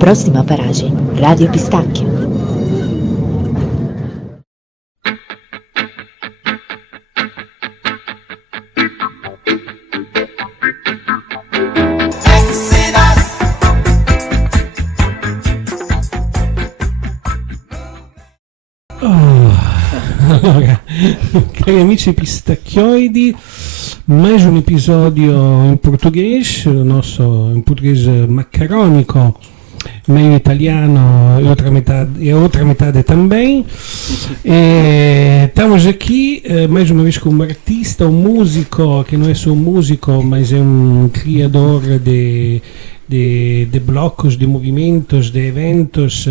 Próxima paragem, Rádio Pistáquio. Allora, cari amici pistacchioidi, mais um episódio em português, nosso em português macarônico, meio italiano e outra metade também. Estamos aqui mais uma vez com um artista, um músico que não é só um músico, mas é um criador de blocos, de movimentos, de eventos,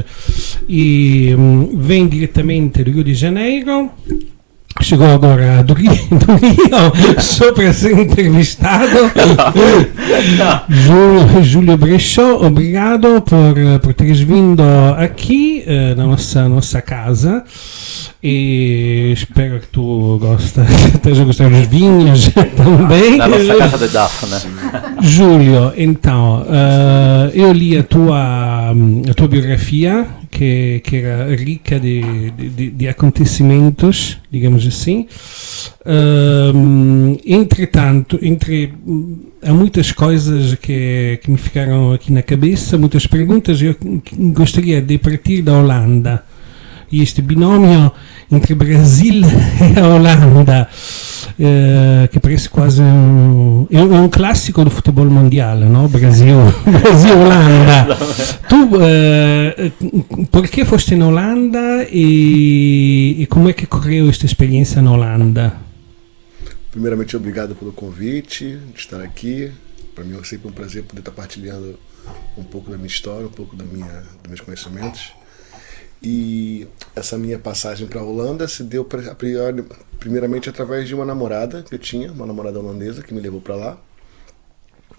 e vem diretamente do Rio de Janeiro. Chegou agora do Rio só para ser entrevistado. Júlio Brechó, obrigado por teres vindo aqui na nossa casa. E espero que tu esteja gostando dos vinhos também. Na nossa casa de Dafne. Júlio, então, eu li a tua biografia, que era rica de acontecimentos, digamos assim. Entretanto, há muitas coisas que me ficaram aqui na cabeça, muitas perguntas. Eu gostaria de partir da Holanda. E este binômio entre Brasil e a Holanda, que parece quase um clássico do futebol mundial, não? Brasil-Holanda. Tu, por que foste na Holanda e como é que correu esta experiência na Holanda? Primeiramente, obrigado pelo convite de estar aqui. Para mim é sempre um prazer poder estar partilhando um pouco da minha história, um pouco dos meus conhecimentos. E essa minha passagem para a Holanda se deu primeiramente através de uma namorada que eu tinha, uma namorada holandesa que me levou para lá.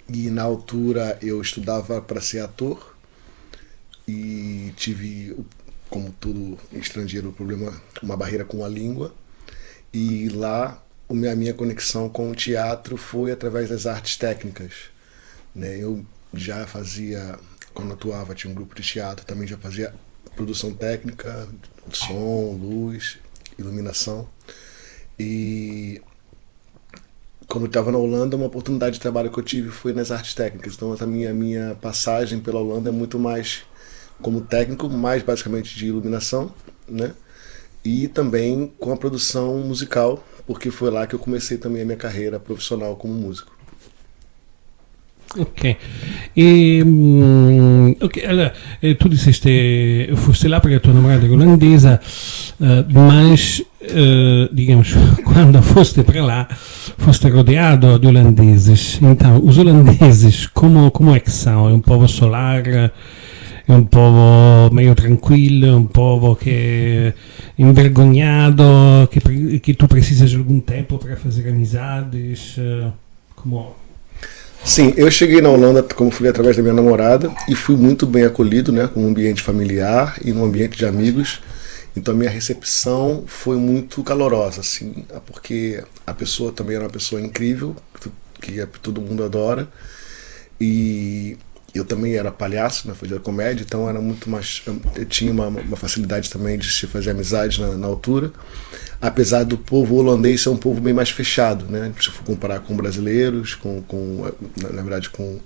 E na altura eu estudava para ser ator e tive, como todo estrangeiro, uma barreira com a língua. E lá a minha conexão com o teatro foi através das artes técnicas, né? Eu já fazia, quando atuava, tinha um grupo de teatro, também já fazia produção técnica, som, luz, iluminação. E quando eu estava na Holanda, uma oportunidade de trabalho que eu tive foi nas artes técnicas. Então a minha passagem pela Holanda é muito mais como técnico, mais basicamente de iluminação, né? E também com a produção musical, porque foi lá que eu comecei também a minha carreira profissional como músico. Ok, allora, tu disseste, foste lá perché a tua namorada era olandesa, mas, digamos, quando foste para lá, foste rodeado de holandeses. Então, os holandeses, como é que são? É um povo solar, é um povo meio tranquilo, é um povo que é envergonhado, que tu precisas de algum tempo para fazer amizades, como... Sim, eu cheguei na Holanda, como fui através da minha namorada, e fui muito bem acolhido, né, com um ambiente familiar e num ambiente de amigos. Então a minha recepção foi muito calorosa, assim, porque a pessoa também era uma pessoa incrível, que todo mundo adora. E eu também era palhaço, né, fazia comédia, então era muito mais, eu tinha uma facilidade também de se fazer amizade na altura. Apesar do povo holandês ser um povo bem mais fechado, né? Se for comparar com brasileiros, na verdade com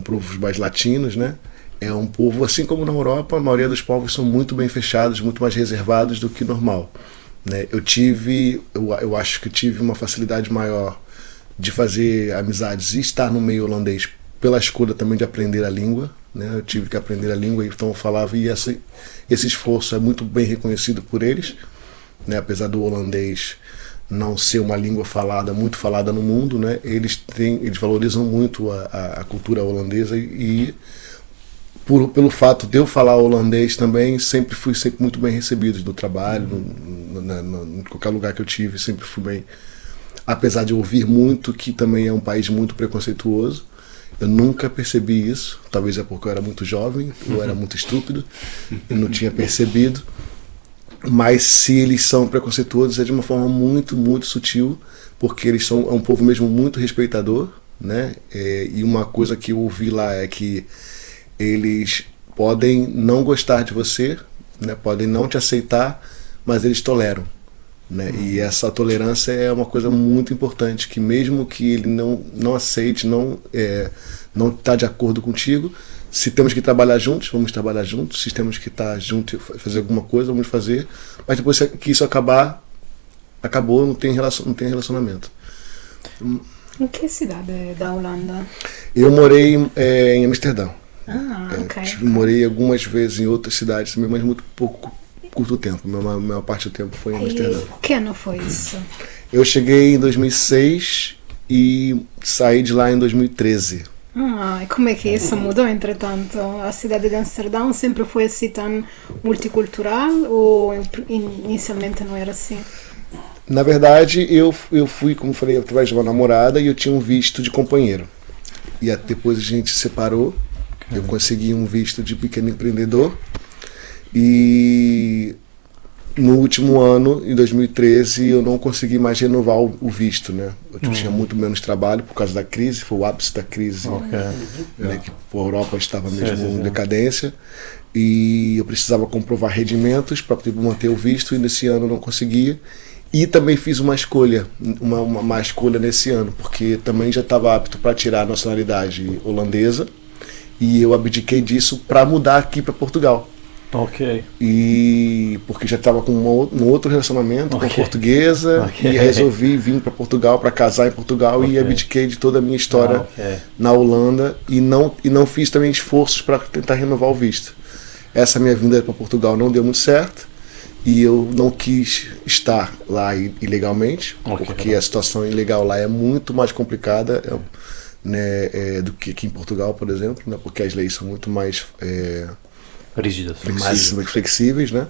povos mais latinos, né? É um povo, assim como na Europa, a maioria dos povos são muito bem fechados, muito mais reservados do que normal, né? Eu acho que tive uma facilidade maior de fazer amizades e estar no meio holandês pela escolha também de aprender a língua, né? Eu tive que aprender a língua, então eu falava, e esse esforço é muito bem reconhecido por eles, né? Apesar do holandês não ser uma língua muito falada no mundo, né? Eles valorizam muito a cultura holandesa e pelo fato de eu falar holandês também, fui sempre muito bem recebido no trabalho, em qualquer lugar que eu tive, sempre fui bem. Apesar de ouvir muito que também é um país muito preconceituoso, eu nunca percebi isso. Talvez é porque eu era muito jovem, eu era muito estúpido e não tinha percebido. Mas se eles são preconceituosos é de uma forma muito, muito sutil, porque é um povo mesmo muito respeitador, né? E uma coisa que eu ouvi lá é que eles podem não gostar de você, né? Podem não te aceitar, mas eles toleram, né? E essa tolerância é uma coisa muito importante, que mesmo que ele não aceite, não está de acordo contigo, se temos que trabalhar juntos, vamos trabalhar juntos, se temos que estar juntos e fazer alguma coisa, vamos fazer, mas depois que isso acabar, acabou, não tem relacionamento. Em que cidade da Holanda? Eu morei em Amsterdã. Ok. Morei algumas vezes em outras cidades também, mas muito curto tempo. A maior parte do tempo foi em Amsterdã. Que ano foi isso? Eu cheguei em 2006 e saí de lá em 2013. E como é que isso mudou, entretanto? A cidade de Amsterdão sempre foi assim tão multicultural ou inicialmente não era assim? Na verdade, eu fui, como falei, através de uma namorada e eu tinha um visto de companheiro. E depois a gente se separou. Eu consegui um visto de pequeno empreendedor. E no último ano, em 2013, eu não consegui mais renovar o visto, né? Eu tinha muito menos trabalho por causa da crise, foi o ápice da crise, né? Que a Europa estava mesmo em decadência. E eu precisava comprovar rendimentos para poder manter o visto, e nesse ano eu não conseguia. E também fiz uma escolha, uma escolha nesse ano, porque também já estava apto para tirar a nacionalidade holandesa, e eu abdiquei disso para mudar aqui para Portugal. Ok. E porque já estava com um outro relacionamento com a portuguesa, e resolvi vir para Portugal para casar em Portugal, e abdiquei de toda a minha história na Holanda, e não fiz também esforços para tentar renovar o visto. Essa minha vinda para Portugal não deu muito certo. E eu não quis estar lá ilegalmente, porque a situação ilegal lá é muito mais complicada, né, do que aqui em Portugal, por exemplo, né, porque as leis são muito mais rígidas, mais flexíveis, né?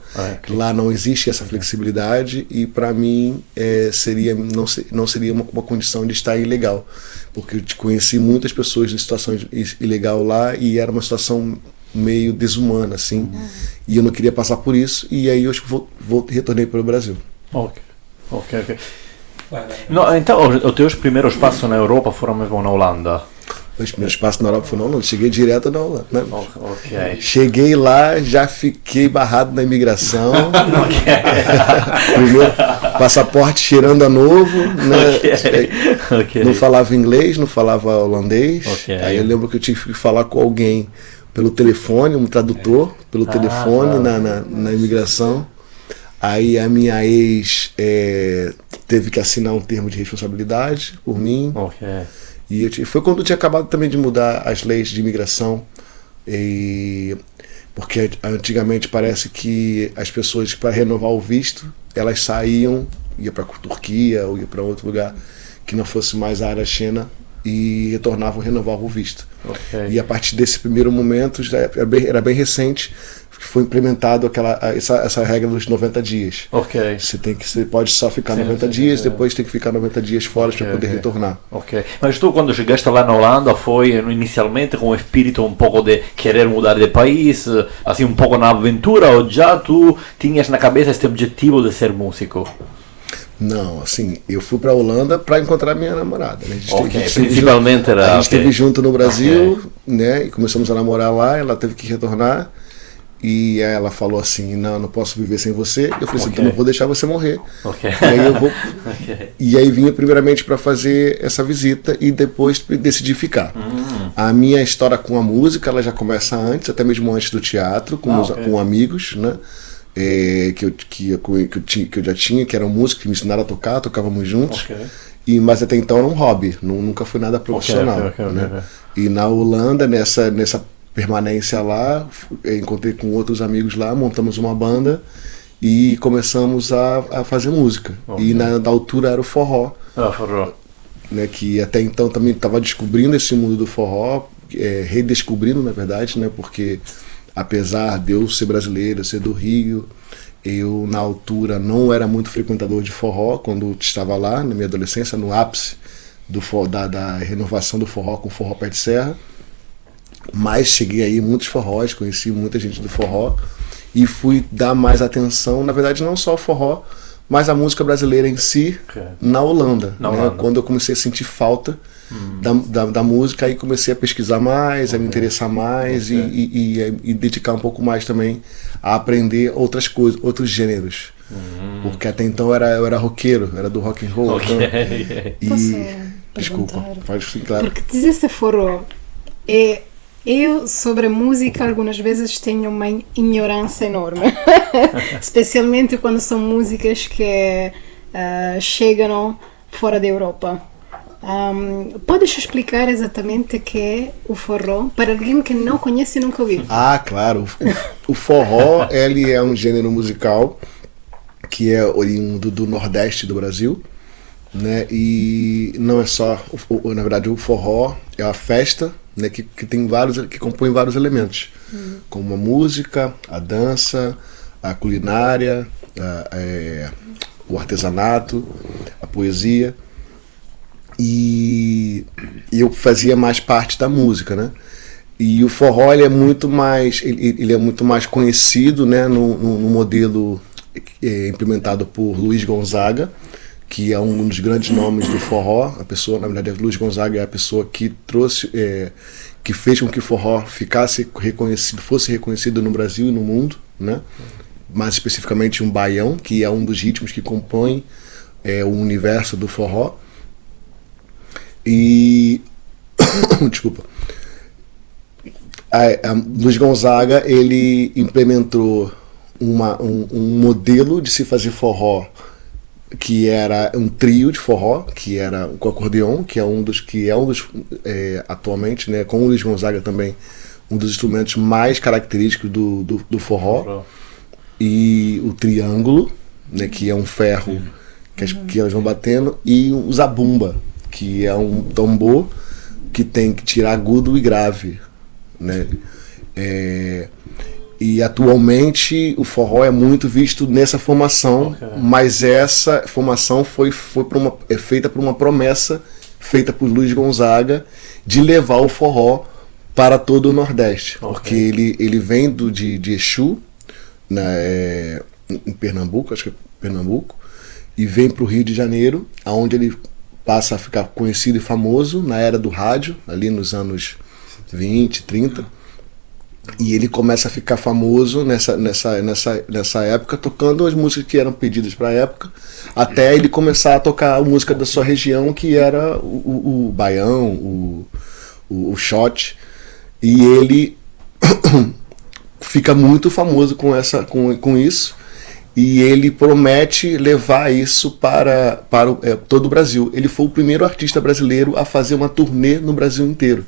Lá não existe essa flexibilidade, e para mim não seria uma condição de estar ilegal, porque eu conheci muitas pessoas em situação ilegal lá, e era uma situação meio desumana, assim, e eu não queria passar por isso, e aí eu retornei para o Brasil. Ok. No, então, os teus primeiros passos na Europa foram mesmo na Holanda? Meus primeiros passos na Europa não, cheguei direto na Holanda, né? Ok. Cheguei lá, já fiquei barrado na imigração. Primeiro, passaporte cheirando a novo, né? Não falava inglês, não falava holandês. Aí eu lembro que eu tive que falar com alguém pelo telefone, um tradutor, pelo telefone na imigração. Aí a minha ex teve que assinar um termo de responsabilidade por mim. E foi quando eu tinha acabado também de mudar as leis de imigração. Porque antigamente parece que as pessoas, para renovar o visto, elas saíam, ia para a Turquia ou ia para outro lugar que não fosse mais a área Schengen, e retornavam, renovavam o visto. E a partir desse primeiro momento, já era bem recente, que foi implementado essa regra dos 90 dias. Você pode só ficar 90 dias, depois tem que ficar 90 dias fora para poder retornar. Mas tu, quando chegaste lá na Holanda, foi inicialmente com o espírito um pouco de querer mudar de país, assim um pouco na aventura, ou já tu tinhas na cabeça este objetivo de ser músico? Não, assim, eu fui pra Holanda para encontrar minha namorada, né? Principalmente era... A gente esteve junto no Brasil, né? E começamos a namorar lá, ela teve que retornar. E aí ela falou assim, não posso viver sem você. Eu falei assim, então não vou deixar você morrer. E aí eu vou... E aí vinha primeiramente para fazer essa visita e depois decidi ficar. A minha história com a música, ela já começa antes, até mesmo antes do teatro, com amigos, né? Que eu já tinha, que eram músicos que me ensinaram a tocar, tocávamos juntos. Mas até então era um hobby, nunca foi nada profissional. Né? E na Holanda, nessa permanência lá, encontrei com outros amigos lá, montamos uma banda e começamos a fazer música. E na altura era o forró. Né, que até então também estava descobrindo esse mundo do forró, redescobrindo, na verdade, né, porque apesar de eu ser brasileiro, ser do Rio, eu na altura não era muito frequentador de forró quando estava lá, na minha adolescência, no ápice da renovação do forró com o forró pé de serra. Mas cheguei aí em muitos forrós, conheci muita gente do forró e fui dar mais atenção, na verdade não só ao forró, mas a música brasileira em si na Holanda. Na né? Holanda. Quando eu comecei a sentir falta da música, aí comecei a pesquisar mais, a me interessar mais e dedicar um pouco mais também a aprender outras coisas, outros gêneros. Porque até então eu era roqueiro, era do rock and roll. Ok. Então, Posso desculpa, perguntar? pode sim, claro. Porque dizeste forró. Eu, sobre música, algumas vezes tenho uma ignorância enorme. Especialmente quando são músicas que chegam fora da Europa. Podes explicar exatamente o que é o forró para alguém que não conhece e nunca ouviu? Ah, claro. O forró, ele é um gênero musical que é oriundo do Nordeste do Brasil, né? E não é só, na verdade, o forró é uma festa, né? Que tem que compõe vários elementos, como a música, a dança, a culinária, o artesanato, a poesia. E eu fazia mais parte da música, né? E o forró ele é muito mais conhecido, né, no modelo implementado por Luiz Gonzaga, que é um dos grandes nomes do forró. A pessoa, na verdade, Luiz Gonzaga é a pessoa que trouxe, que fez com que o forró fosse reconhecido no Brasil e no mundo, né? Mais especificamente um baião, que é um dos ritmos que compõem o universo do forró. E desculpa. Luiz Gonzaga ele implementou um modelo de se fazer forró que era um trio de forró, que era o acordeon, que é um dos atualmente, né, com o Luiz Gonzaga também, um dos instrumentos mais característicos do forró, e o triângulo, né, que é um ferro que elas vão batendo, e o zabumba, que é um tambor que tem que tirar agudo e grave, né? E atualmente o forró é muito visto nessa formação, mas essa formação foi feita por uma promessa feita por Luiz Gonzaga de levar o forró para todo o Nordeste, porque ele vem de Exu, em Pernambuco, acho que é Pernambuco, e vem para o Rio de Janeiro, onde ele passa a ficar conhecido e famoso na era do rádio, ali nos anos 20, 30. E ele começa a ficar famoso nessa época, tocando as músicas que eram pedidas para a época, até ele começar a tocar a música da sua região, que era o baião, o shot. E ele fica muito famoso com isso. E ele promete levar isso para todo o Brasil. Ele foi o primeiro artista brasileiro a fazer uma turnê no Brasil inteiro.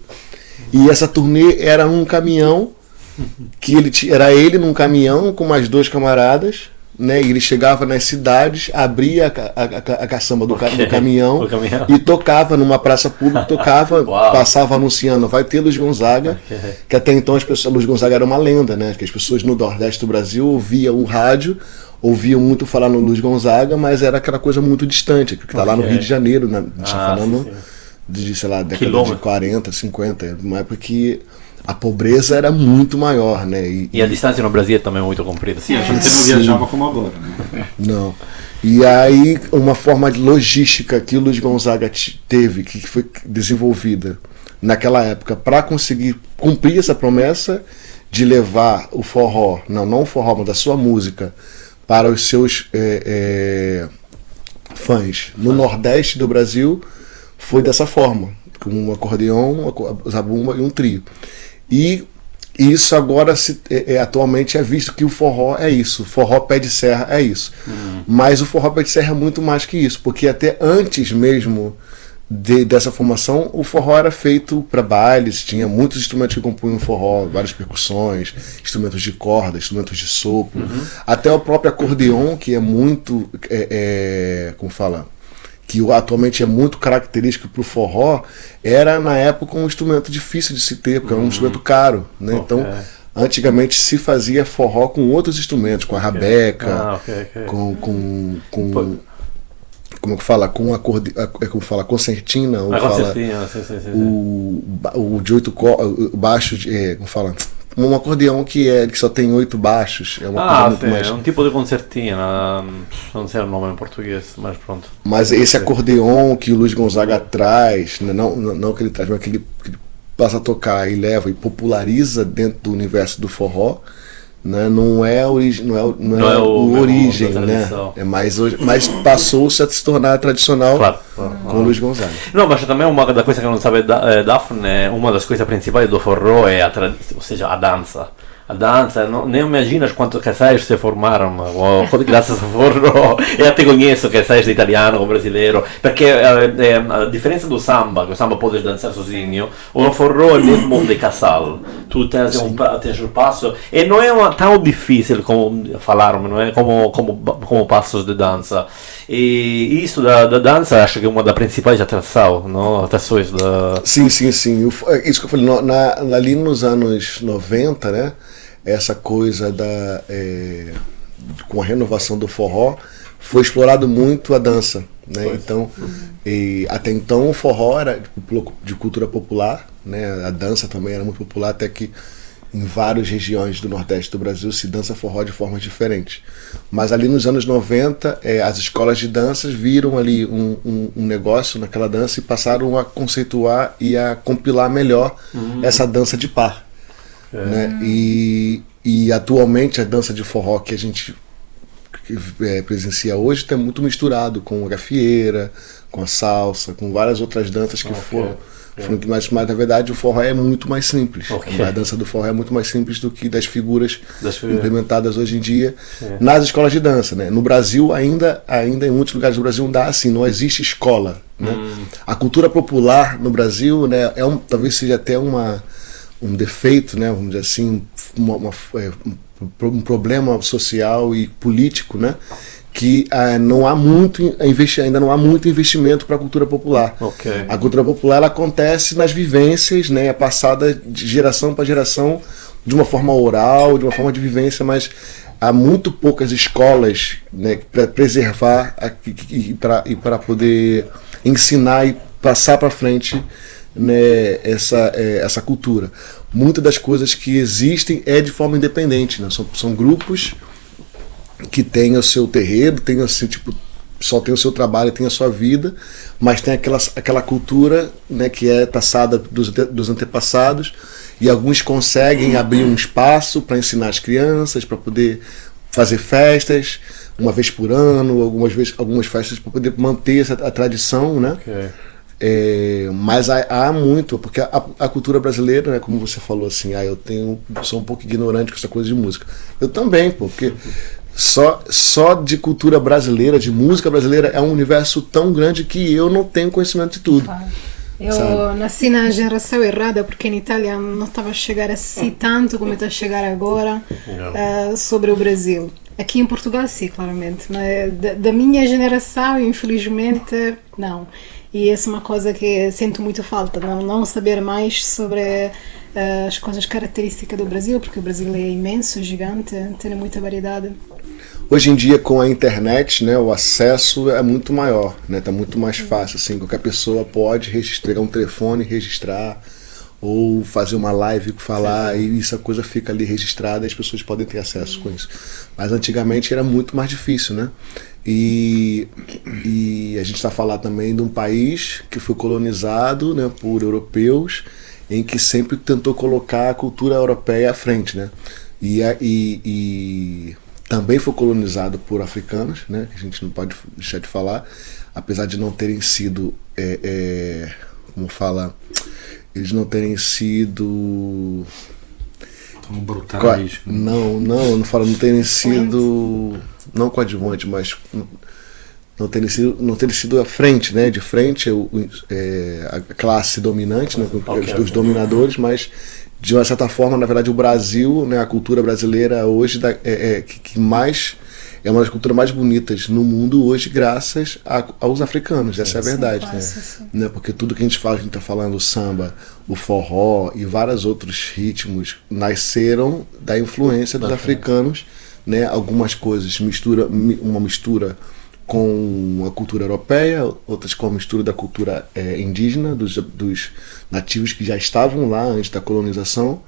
E essa turnê era um caminhão, era ele num caminhão com mais dois camaradas, né? E ele chegava nas cidades, abria a caçamba do caminhão e tocava numa praça pública, passava anunciando, vai ter Luiz Gonzaga, que até então Luiz Gonzaga era uma lenda, né? Que as pessoas no Nordeste do Brasil ouviam o rádio, ouviam muito falar no Luiz Gonzaga, mas era aquela coisa muito distante, que está lá no Rio de Janeiro, né? Falando de, sei lá, década de 40, 50, uma época que a pobreza era muito maior, né? E a distância no Brasil é também muito comprida. Sim, a gente não viajava como agora, né? Não. E aí, uma forma de logística que o Luiz Gonzaga teve, que foi desenvolvida naquela época para conseguir cumprir essa promessa de levar o forró, não o forró, mas da sua música, para os seus fãs no Nordeste do Brasil, foi dessa forma, com um acordeão, zabumba e um trio. E isso agora atualmente é visto que o forró é isso, o forró pé de serra é isso. Mas o forró pé de serra é muito mais que isso, porque até antes mesmo dessa formação, o forró era feito para bailes, tinha muitos instrumentos que compunham o forró, várias percussões, instrumentos de corda, instrumentos de sopro, até o próprio acordeon, que é muito, como fala, que atualmente é muito característico para o forró, era na época um instrumento difícil de se ter, porque é um instrumento caro, né? Então, antigamente se fazia forró com outros instrumentos, com a rabeca, com como que fala, com como fala, concertina, ou fala sim. o de 8 cordas, o baixo, como fala, um acordeão que só tem 8 baixos. É uma coisa muito sim, mais... é um tipo de concertina, não sei o nome em português, mas pronto. Mas esse acordeon que o Luiz Gonzaga traz, né, não que ele traz, mas que ele passa a tocar e leva e populariza dentro do universo do forró, né, não é o origem, né? Mas passou-se a se tornar tradicional Claro. com o Luiz Gonzaga. Não, mas também uma da coisa que não sabe Daphne, uma das coisas principais do forró é ou seja, a dança. A danza, nem imaginas quantos casais se formaram graças ao forró. Eu até conheço casais de italiano com brasileiro, porque a diferença do samba, que o samba pode dançar sozinho, o forró é mesmo de casal. Tu tens um passo, e não é tão difícil como falaram, não é? Como passos de dança. E isso da dança, acho que é uma das principais atrações da... Sim. Isso que eu falei, ali nos anos 90, né? Essa coisa com a renovação do forró, foi explorado muito a dança, né? Então, até então o forró era de cultura popular, né? A dança também era muito popular, até que em várias regiões do Nordeste do Brasil se dança forró de formas diferentes. Mas ali nos anos 90, as escolas de danças viram ali um negócio naquela dança e passaram a conceituar e a compilar melhor essa dança de par. Né? E atualmente a dança de forró que a gente presencia hoje está muito misturado com a gafieira, com a salsa, com várias outras danças que foram. Mas na verdade o forró é muito mais simples. A dança do forró é muito mais simples do que das figuras implementadas hoje em dia nas escolas de dança. Né? No Brasil, ainda em muitos lugares do Brasil, não existe escola. Né? A cultura popular no Brasil, né, talvez seja até um defeito, né, vamos dizer assim, um problema social e político, né, que ainda não há muito investimento para a cultura popular. A cultura popular ela acontece nas vivências, né, é passada de geração para geração de uma forma oral, de uma forma de vivência, mas há muito poucas escolas, né, para preservar e para poder ensinar e passar para frente, né, essa cultura. Muitas das coisas que existem de forma independente, né? São grupos que têm o seu terreiro, só tem o seu trabalho, tem a sua vida, mas tem aquela cultura, né, que é passada dos antepassados, e alguns conseguem abrir um espaço para ensinar as crianças, para poder fazer festas uma vez por ano, algumas festas para poder manter a tradição, né? Mas há muito, porque a cultura brasileira, né, como você falou assim, sou um pouco ignorante com essa coisa de música. Eu também, porque só de cultura brasileira, de música brasileira, é um universo tão grande que eu não tenho conhecimento de tudo. Eu nasci na geração errada, porque em Itália não estava a chegar assim tanto como está a chegar agora sobre o Brasil. Aqui em Portugal, sim, claramente. Mas da minha geração, infelizmente, não. E essa é uma coisa que sinto muito falta, não saber mais sobre as coisas características do Brasil, porque o Brasil é imenso, gigante, tem muita variedade. Hoje em dia, com a internet, né, o acesso é muito maior, né, tá muito mais fácil, assim, qualquer pessoa pode pegar um telefone, registrar, ou fazer uma live, falar, e essa coisa fica ali registrada e as pessoas podem ter acesso com isso. Mas antigamente era muito mais difícil, né? E a gente está falando também de um país que foi colonizado, né, por europeus, em que sempre tentou colocar a cultura europeia à frente, né? E também foi colonizado por africanos, né, que a gente não pode deixar de falar, apesar de não terem sido, como fala, eles não terem sido... Tão brutais. Não terem sido... Não coadjuvante, mas não terem sido à frente, né? De frente a classe dominante, né? Os dominadores, mas de uma certa forma, na verdade, o Brasil, né? A cultura brasileira hoje que mais é uma das culturas mais bonitas no mundo hoje, graças aos africanos. Essa é a verdade, né? Porque tudo que a gente está falando, o samba, o forró e vários outros ritmos nasceram da influência dos africanos, né? Algumas coisas uma mistura com a cultura europeia, outras com a mistura da cultura indígena, dos nativos que já estavam lá antes da colonização,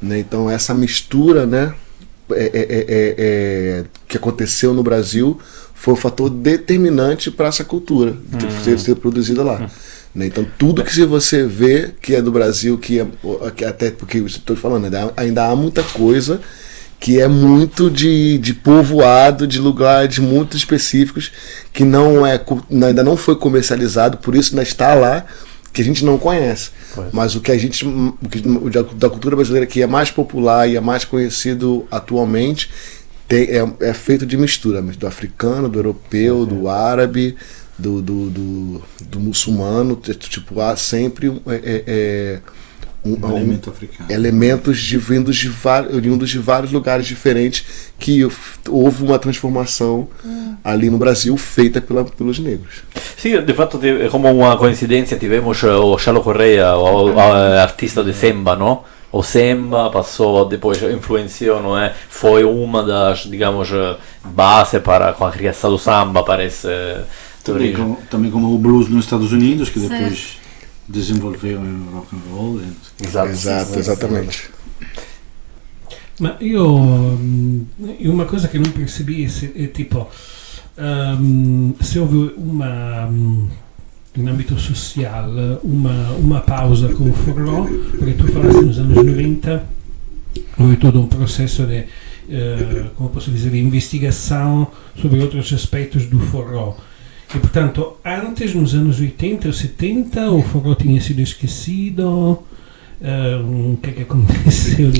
né? Então essa mistura, né, que aconteceu no Brasil foi um fator determinante para essa cultura ser produzida lá. Né? Então tudo que você vê que é do Brasil, que até porque eu estou falando, ainda há muita coisa que é muito de povoado, de lugares muito específicos, que ainda não foi comercializado, por isso ainda está lá, que a gente não conhece. Mas o da cultura brasileira que é mais popular e é mais conhecido atualmente é feito de mistura, do africano, do europeu, do árabe, do muçulmano. Tipo, há sempre elemento africano. Elementos vindos de vários lugares diferentes, que houve uma transformação ali no Brasil feita pelos negros. Sì, di fatto come una coincidenza tivemos o Chalo Correa, o artista de samba, no? O samba passou, depois influenciou, não é? Foi uma das, digamos, bases para a criação do samba, parece. Também como o blues nos Estados Unidos, que depois desenvolveu em rock and roll. Exatamente. Ma io una cosa che non percebi è tipo se houve in ambito social uma pausa com o forró, perché tu falaste nos anos 90 houve todo um processo de como posso dizer, de investigação sobre outros aspectos do forró. E portanto, antes, nos anos 80 ou 70, o forró tinha sido esquecido. O que é que aconteceu?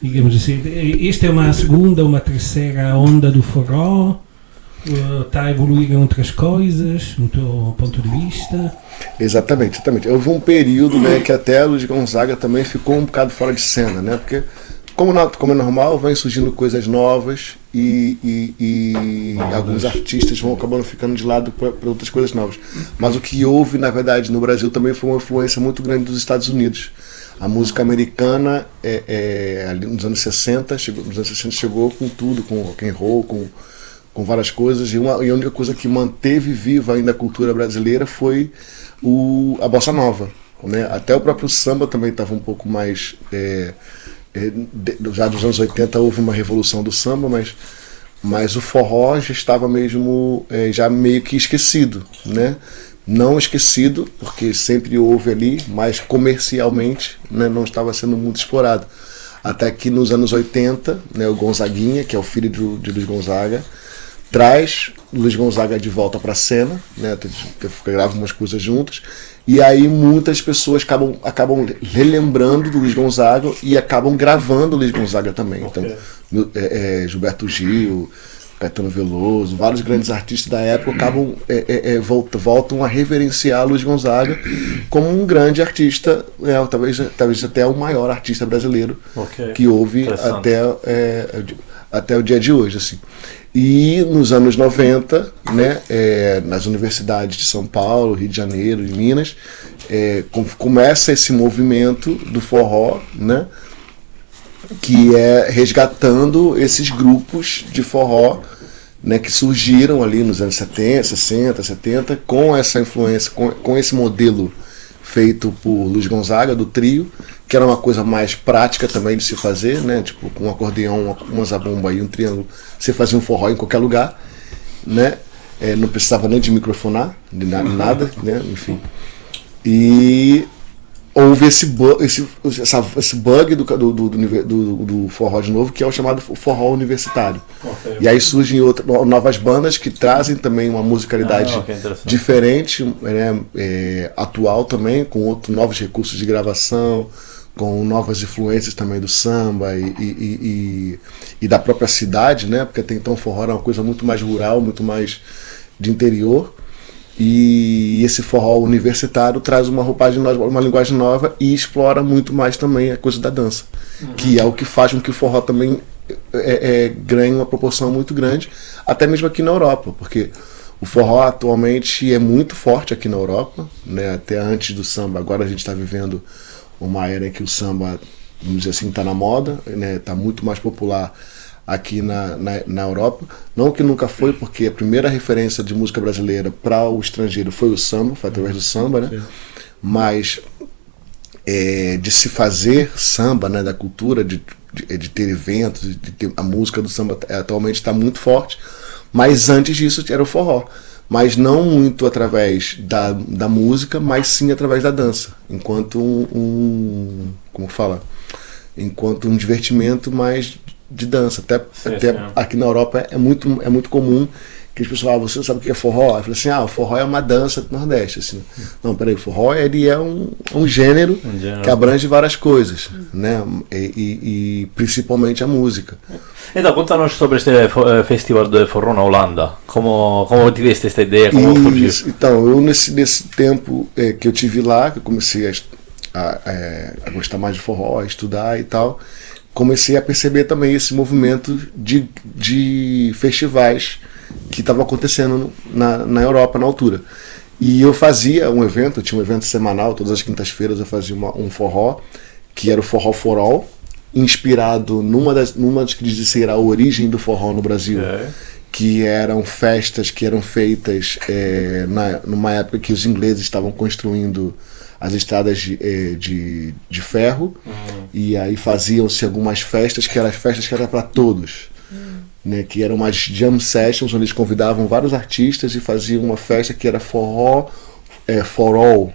Digamos assim, esta é uma segunda, uma terceira onda do forró? Está a evoluir em outras coisas, no teu ponto de vista? Exatamente. Houve um período, né, que até Luiz Gonzaga também ficou um bocado fora de cena, né? Porque, como é normal, vem surgindo coisas novas e alguns artistas vão acabando ficando de lado para outras coisas novas. Mas o que houve, na verdade, no Brasil também foi uma influência muito grande dos Estados Unidos. A música americana, ali nos anos 60, chegou com tudo, com rock and roll, com várias coisas. E a única coisa que manteve viva ainda a cultura brasileira foi a bossa nova. Né? Até o próprio samba também estava um pouco mais... já nos anos 80 houve uma revolução do samba, mas o forró já estava mesmo já meio que esquecido, né? Não esquecido, porque sempre houve ali, mas comercialmente, né, não estava sendo muito explorado. Até que nos anos 80, né, o Gonzaguinha, que é o filho de Luiz Gonzaga, traz Luiz Gonzaga de volta para a cena, né, gravam umas coisas juntas, e aí muitas pessoas acabam relembrando do Luiz Gonzaga e acabam gravando o Luiz Gonzaga também. Okay. Então, Gilberto Gil, Caetano Veloso, vários grandes artistas da época acabam voltam a reverenciar Luiz Gonzaga como um grande artista, talvez até o maior artista brasileiro que houve até o dia de hoje, assim. E nos anos 90, né, nas universidades de São Paulo, Rio de Janeiro e Minas, começa esse movimento do forró, né, que é resgatando esses grupos de forró, né, que surgiram ali nos anos 60, 70, com essa influência, com esse modelo feito por Luiz Gonzaga, do trio, que era uma coisa mais prática também de se fazer, né, tipo, com um acordeão, uma zabumba e um triângulo, você fazia um forró em qualquer lugar, né, não precisava nem de microfonar, de nada, né, enfim. E houve esse bug do forró de novo, que é o chamado forró universitário. E aí surgem novas bandas que trazem também uma musicalidade diferente, né, atual também, com novos recursos de gravação, com novas influências também do samba e da própria cidade, né, porque até então o forró era uma coisa muito mais rural, muito mais de interior. E esse forró universitário traz uma roupagem nova, uma linguagem nova e explora muito mais também a coisa da dança, que é o que faz com que o forró também ganhe uma proporção muito grande, até mesmo aqui na Europa, porque o forró atualmente é muito forte aqui na Europa, né, até antes do samba. Agora a gente está vivendo uma era em que o samba, vamos dizer assim, está na moda, né, está muito mais popular aqui na Europa. Não que nunca foi, porque a primeira referência de música brasileira para o estrangeiro foi o samba, foi através do samba, né? Mas de se fazer samba, né, da cultura, de ter eventos, de ter a música do samba atualmente está muito forte, mas antes disso era o forró. Mas não muito através da música, mas sim através da dança, enquanto enquanto um divertimento mais de dança. Até aqui na Europa é muito comum que as pessoas falam, você sabe o que é forró? Eu falo assim, o forró é uma dança do Nordeste. Assim. Não, peraí, o forró ele é um gênero que abrange várias coisas, né? E principalmente a música. Então, conta-nos sobre este festival de forró na Holanda. Como tiveste esta ideia? Como surgiu? Então, eu nesse tempo que eu tive lá, que eu comecei a gostar mais de forró, a estudar e tal, comecei a perceber também esse movimento de festivais que estava acontecendo na Europa na altura. E eu fazia um evento, eu tinha um evento semanal, todas as quintas-feiras eu fazia um forró, que era o Forró For All, inspirado numa das que diz ser a origem do forró no Brasil, que eram festas que eram feitas numa época que os ingleses estavam construindo as estradas de ferro, e aí faziam-se algumas festas que eram para todos, né, que eram umas jam sessions onde eles convidavam vários artistas e faziam uma festa que era forró for all.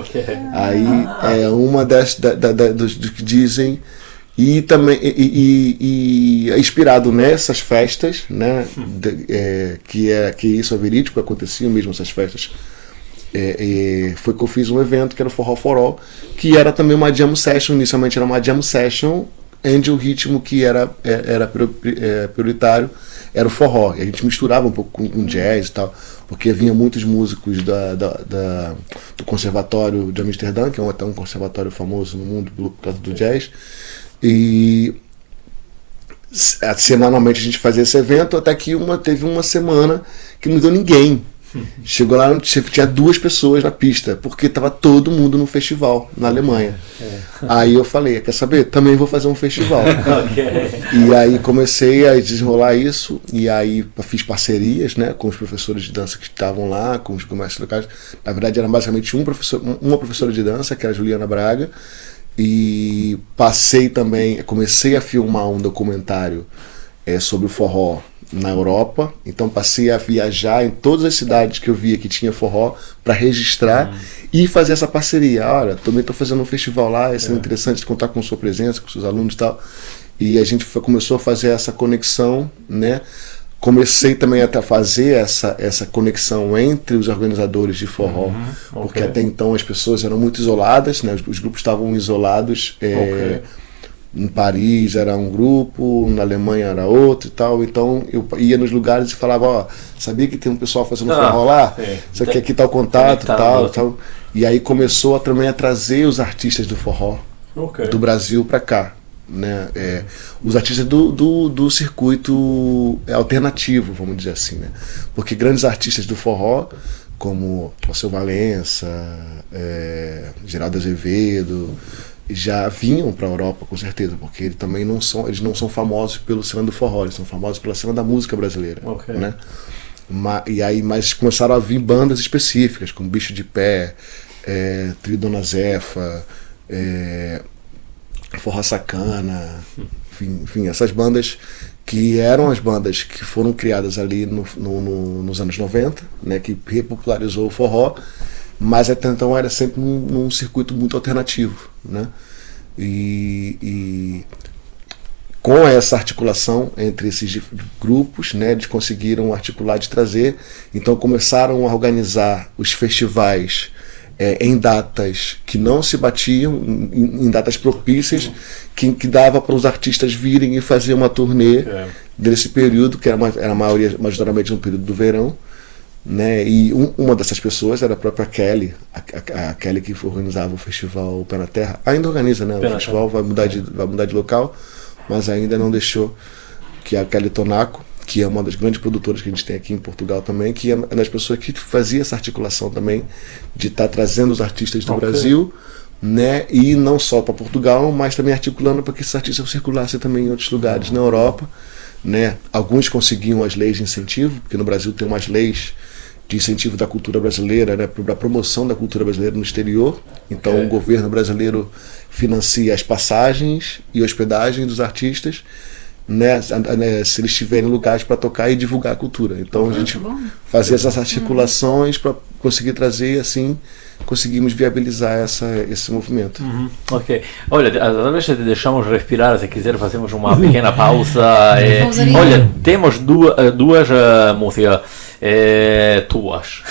Okay. Aí é uma dos que dizem, e também e inspirado nessas festas, né, que isso é verídico, aconteciam mesmo essas festas. Foi que eu fiz um evento que era o Forró For All, que era também uma jam session. Inicialmente era uma jam session onde o ritmo que era prioritário era o forró, e a gente misturava um pouco com jazz e tal, porque vinha muitos músicos do Conservatório de Amsterdã, que é até um conservatório famoso no mundo por causa do jazz, e semanalmente a gente fazia esse evento, até que teve uma semana que não deu ninguém. Chegou lá, tinha 2 pessoas na pista, porque estava todo mundo no festival na Alemanha. Aí eu falei, quer saber? Também vou fazer um festival. E aí comecei a desenrolar isso, e aí fiz parcerias, né, com os professores de dança que estavam lá, com os comércios locais. Na verdade era basicamente uma professora de dança, que era a Juliana Braga, e comecei a filmar um documentário sobre o forró na Europa, então passei a viajar em todas as cidades que eu via que tinha forró para registrar e fazer essa parceria. Olha, também estou fazendo um festival lá, seria interessante contar com sua presença, com seus alunos e tal. E a gente começou a fazer essa conexão, né? Comecei também a fazer essa conexão entre os organizadores de forró, porque até então as pessoas eram muito isoladas, né? Os grupos estavam isolados. Em Paris era um grupo, na Alemanha era outro e tal, então eu ia nos lugares e falava, sabia que tem um pessoal fazendo forró lá? Você quer aqui tal contato, tal. E aí começou também a trazer os artistas do forró do Brasil para cá, né? Os artistas do circuito alternativo, vamos dizer assim, né? Porque grandes artistas do forró, como o Seu Valença, Geraldo Azevedo, já vinham para a Europa, com certeza, porque eles não são famosos pelo cena do forró, eles são famosos pela cena da música brasileira, né? Mas começaram a vir bandas específicas, como Bicho de Pé, Trio Dona Zefa, Forró Sacana, enfim, essas bandas que eram as bandas que foram criadas ali nos anos 90, né, que repopularizou o forró, mas até então era sempre num circuito muito alternativo, né? E com essa articulação entre esses grupos, né, eles conseguiram articular de trazer, então começaram a organizar os festivais em datas que não se batiam, em datas propícias, que dava para os artistas virem e fazer uma turnê desse período, que era majoritariamente no período do verão, né? E uma dessas pessoas era a própria Kelly, a Kelly que organizava o festival Pé na Terra, ainda organiza, né? O festival vai mudar de local, mas ainda não deixou, que é a Kelly Tonaco, que é uma das grandes produtoras que a gente tem aqui em Portugal também, que é uma das pessoas que fazia essa articulação também, de estar trazendo os artistas do Brasil, né? E não só para Portugal, mas também articulando para que esses artistas circulassem também em outros lugares na Europa, né? Alguns conseguiam as leis de incentivo, porque no Brasil tem umas leis de incentivo da cultura brasileira, né, para a promoção da cultura brasileira no exterior. Então o governo brasileiro financia as passagens e hospedagem dos artistas, né, se eles tiverem lugares para tocar e divulgar a cultura. Então a gente fazia essas articulações para conseguir trazer, assim, conseguimos viabilizar esse movimento. Ok. Olha, talvez te deixamos respirar, se quiser fazemos uma pequena pausa. Pausaria. Olha, temos duas músicas tuas.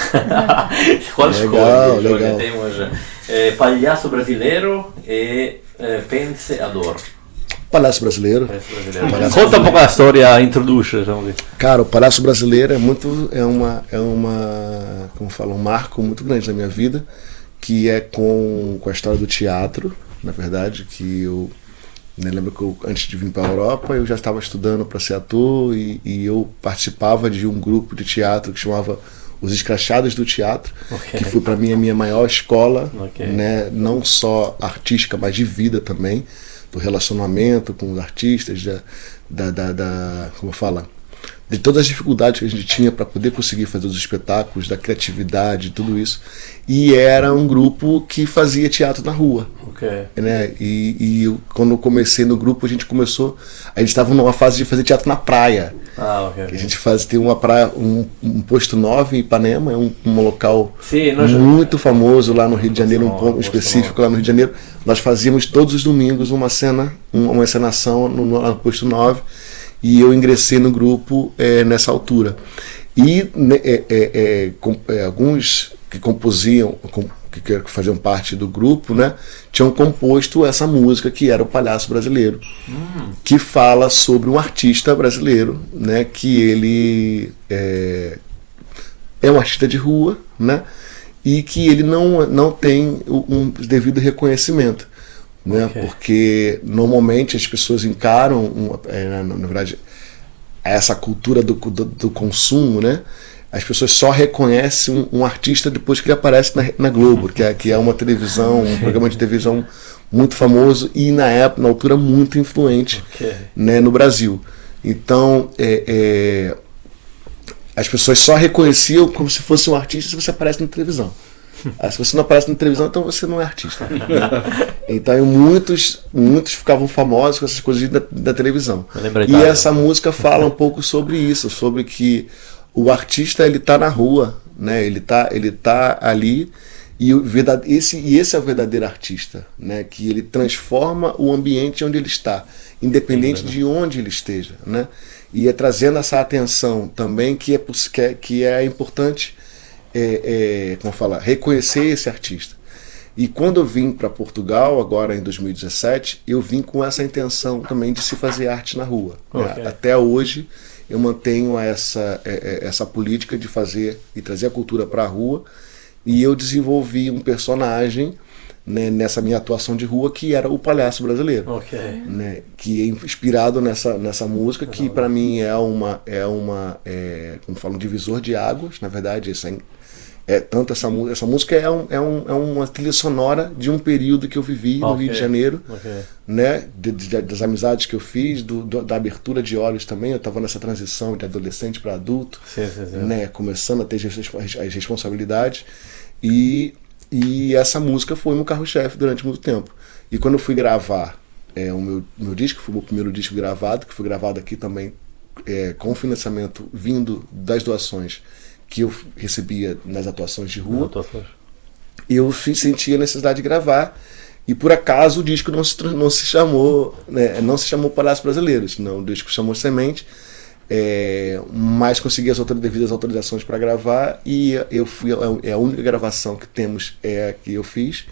Qual escolhes? Legal. Olha, temos Palhaço Brasileiro e Pense Adoro. Palhaço Brasileiro. Conta um pouco a história, introduz. Cara, o Palhaço Brasileiro é como fala, um marco muito grande na minha vida, que é com a história do teatro, na verdade, que eu lembro que antes de vir para a Europa eu já estava estudando para ser ator e eu participava de um grupo de teatro que chamava Os Escrachados do Teatro, que foi para mim a minha maior escola, né, não só artística, mas de vida também, do relacionamento com os artistas, como fala, de todas as dificuldades que a gente tinha para poder conseguir fazer os espetáculos, da criatividade, tudo isso. E era um grupo que fazia teatro na rua. Né? E quando eu comecei no grupo, a gente estava numa fase de fazer teatro na praia. A gente tem uma praia, um posto 9 em Ipanema, é um local muito famoso lá no Rio de Janeiro, um ponto específico lá no Rio de Janeiro. Nós fazíamos todos os domingos uma encenação no posto 9, e eu ingressei no grupo nessa altura. E alguns que composiam, que faziam parte do grupo, né, tinham composto essa música que era o Palhaço Brasileiro, que fala sobre um artista brasileiro, né, que ele é um artista de rua, né, e que ele não tem um devido reconhecimento, né, porque normalmente as pessoas encaram, na verdade, essa cultura do consumo, né, as pessoas só reconhecem um artista depois que ele aparece na Globo, que é uma televisão, um programa de televisão muito famoso e na altura muito influente, né, no Brasil. Então as pessoas só reconheciam como se fosse um artista se você aparece na televisão. Se você não aparece na televisão, então você não é artista. Então muitos ficavam famosos com essas coisas da televisão. E essa música fala um pouco sobre isso, sobre que o artista, ele tá na rua, né? Ele tá ali, e esse é o verdadeiro artista, né? Que ele transforma o ambiente onde ele está, independente de onde ele esteja, né? E é trazendo essa atenção também que é importante, como falar, reconhecer esse artista. E quando eu vim para Portugal, agora em 2017, eu vim com essa intenção também de se fazer arte na rua. Né? Até hoje eu mantenho essa política de fazer e trazer a cultura para a rua, e eu desenvolvi um personagem, né, nessa minha atuação de rua, que era o Palhaço Brasileiro, né, que é inspirado nessa música, que para mim como falam, um divisor de águas, na verdade. Tanto essa música é uma trilha sonora de um período que eu vivi no Rio de Janeiro, né, das amizades que eu fiz, da abertura de olhos também. Eu estava nessa transição de adolescente para adulto, né, começando a ter as responsabilidades, e essa música foi meu carro-chefe durante muito tempo. E quando eu fui gravar o meu disco, foi o meu primeiro disco gravado, que foi gravado aqui também com financiamento vindo das doações que eu recebia nas atuações de rua, eu senti a necessidade de gravar, e por acaso o disco não se chamou, né, não se chamou Palhaço Brasileiro, senão o disco chamou Semente, mas consegui as devidas autorizações para gravar, e eu fui a única gravação que temos que eu fiz.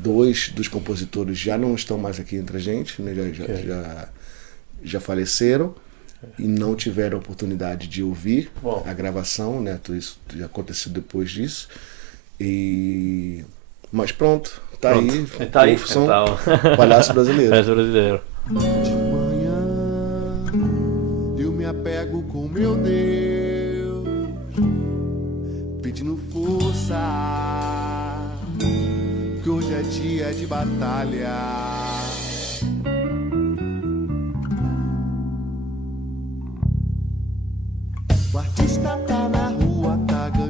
Dois dos compositores já não estão mais aqui entre a gente, né, já faleceram e não tiveram a oportunidade de ouvir a gravação, né? Tudo isso já aconteceu depois disso. Mas pronto, tá aí. Tá aí, então. Palhaço Brasileiro. Palhaço Brasileiro. De manhã eu me apego com meu Deus, pedindo força, que hoje é dia de batalha. O artista tá na rua, tá ganhando.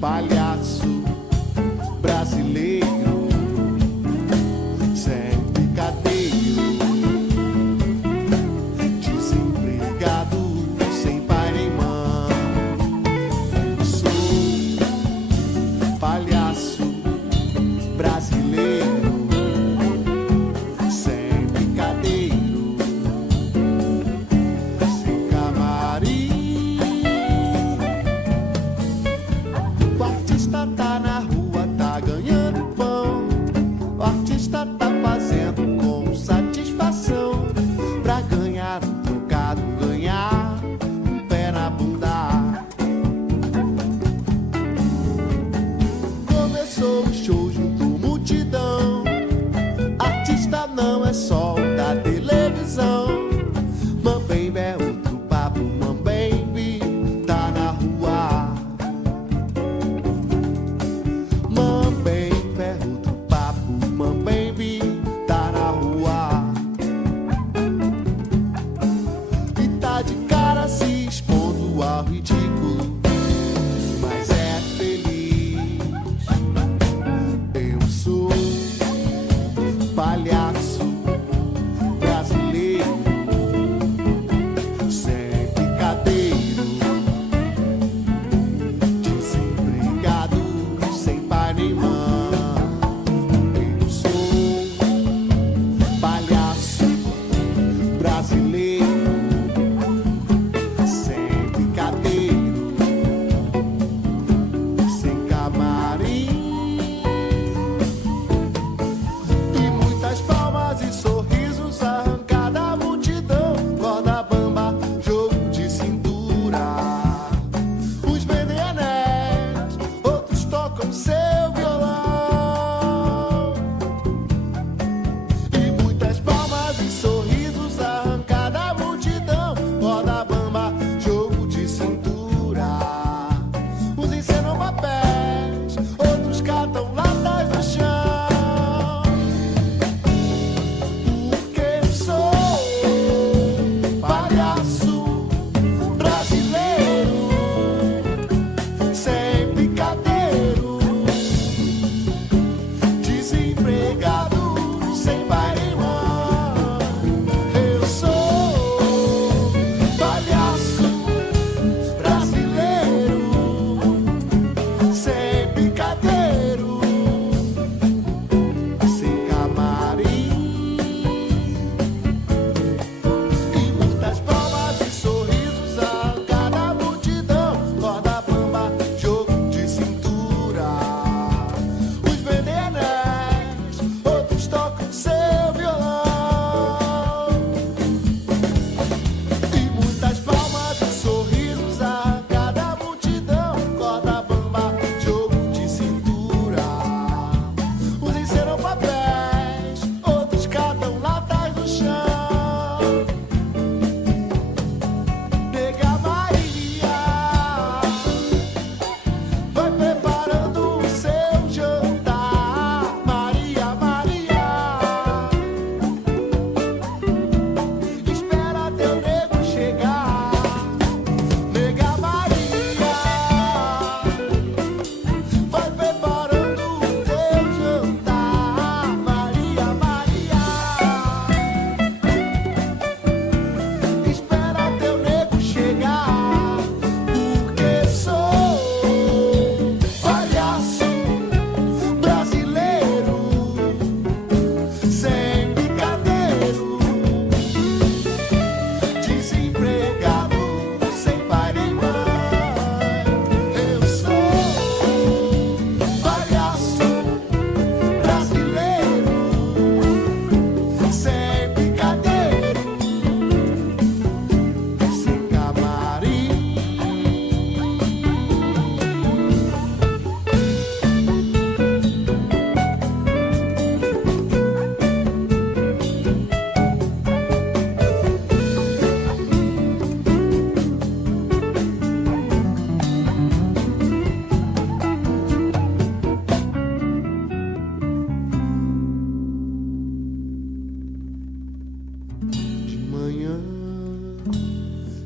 palhaço brasileiro, sem picadeiro, desempregado, sem pai nem mãe. Eu sou palhaço brasileiro, sem picadeiro, sem camarim. O artista tá na rua, tá ganhando pão. O artista tá fazendo com satisfação, pra ganhar um trocado, ganhar um pé na bunda. Começou o show junto multidão. Artista não é só o da televisão. Mambembe é outro papo, Mambembe tá na rua. Mambembe é outro papo, Mambembe tá na rua. E tá de cara se expondo ao ridículo, mas é feliz. Eu sou palhaço brasileiro, sem picadeiro, desempregado, sem pai nem mãe. Eu sou palhaço brasileiro, sem picadeiro, sem camarim. E muitas palmas e sorrisos arrancar da multidão. Corda bamba, jogo de cintura. Uns vendem anéis, outros tocam seu violão. E muitas palmas e sorrisos arrancar da multidão. Corda bamba, jogo de cintura. Uns encenam papéis, outros catam latas no chão. Porque eu sou palhaço brasileiro, sem picadeiro, desempregado, sem pai nem mãe. Eu sou palhaço brasileiro, sem picadeiro, sem camarim. E muitas palmas e sorrisos a cada multidão. Corda bamba, jogo de cintura. Uns vendem anéis, outros tocam seu violão. E muitas palmas e sorrisos a cada multidão. Corda bamba, jogo de cintura. Uns encenam papéis, outros catam latas no chão. Nega Maria vai preparando o seu jantar. Maria, Maria, espera teu nego chegar. Nega Maria vai preparando o teu jantar. Maria, Maria, espera teu nego chegar. Porque sou palhaço brasileiro, sem picadeiro, desempregado, sem pai nem mãe. Eu sou palhaço brasileiro, sem picadeiro, sem camarim. De manhã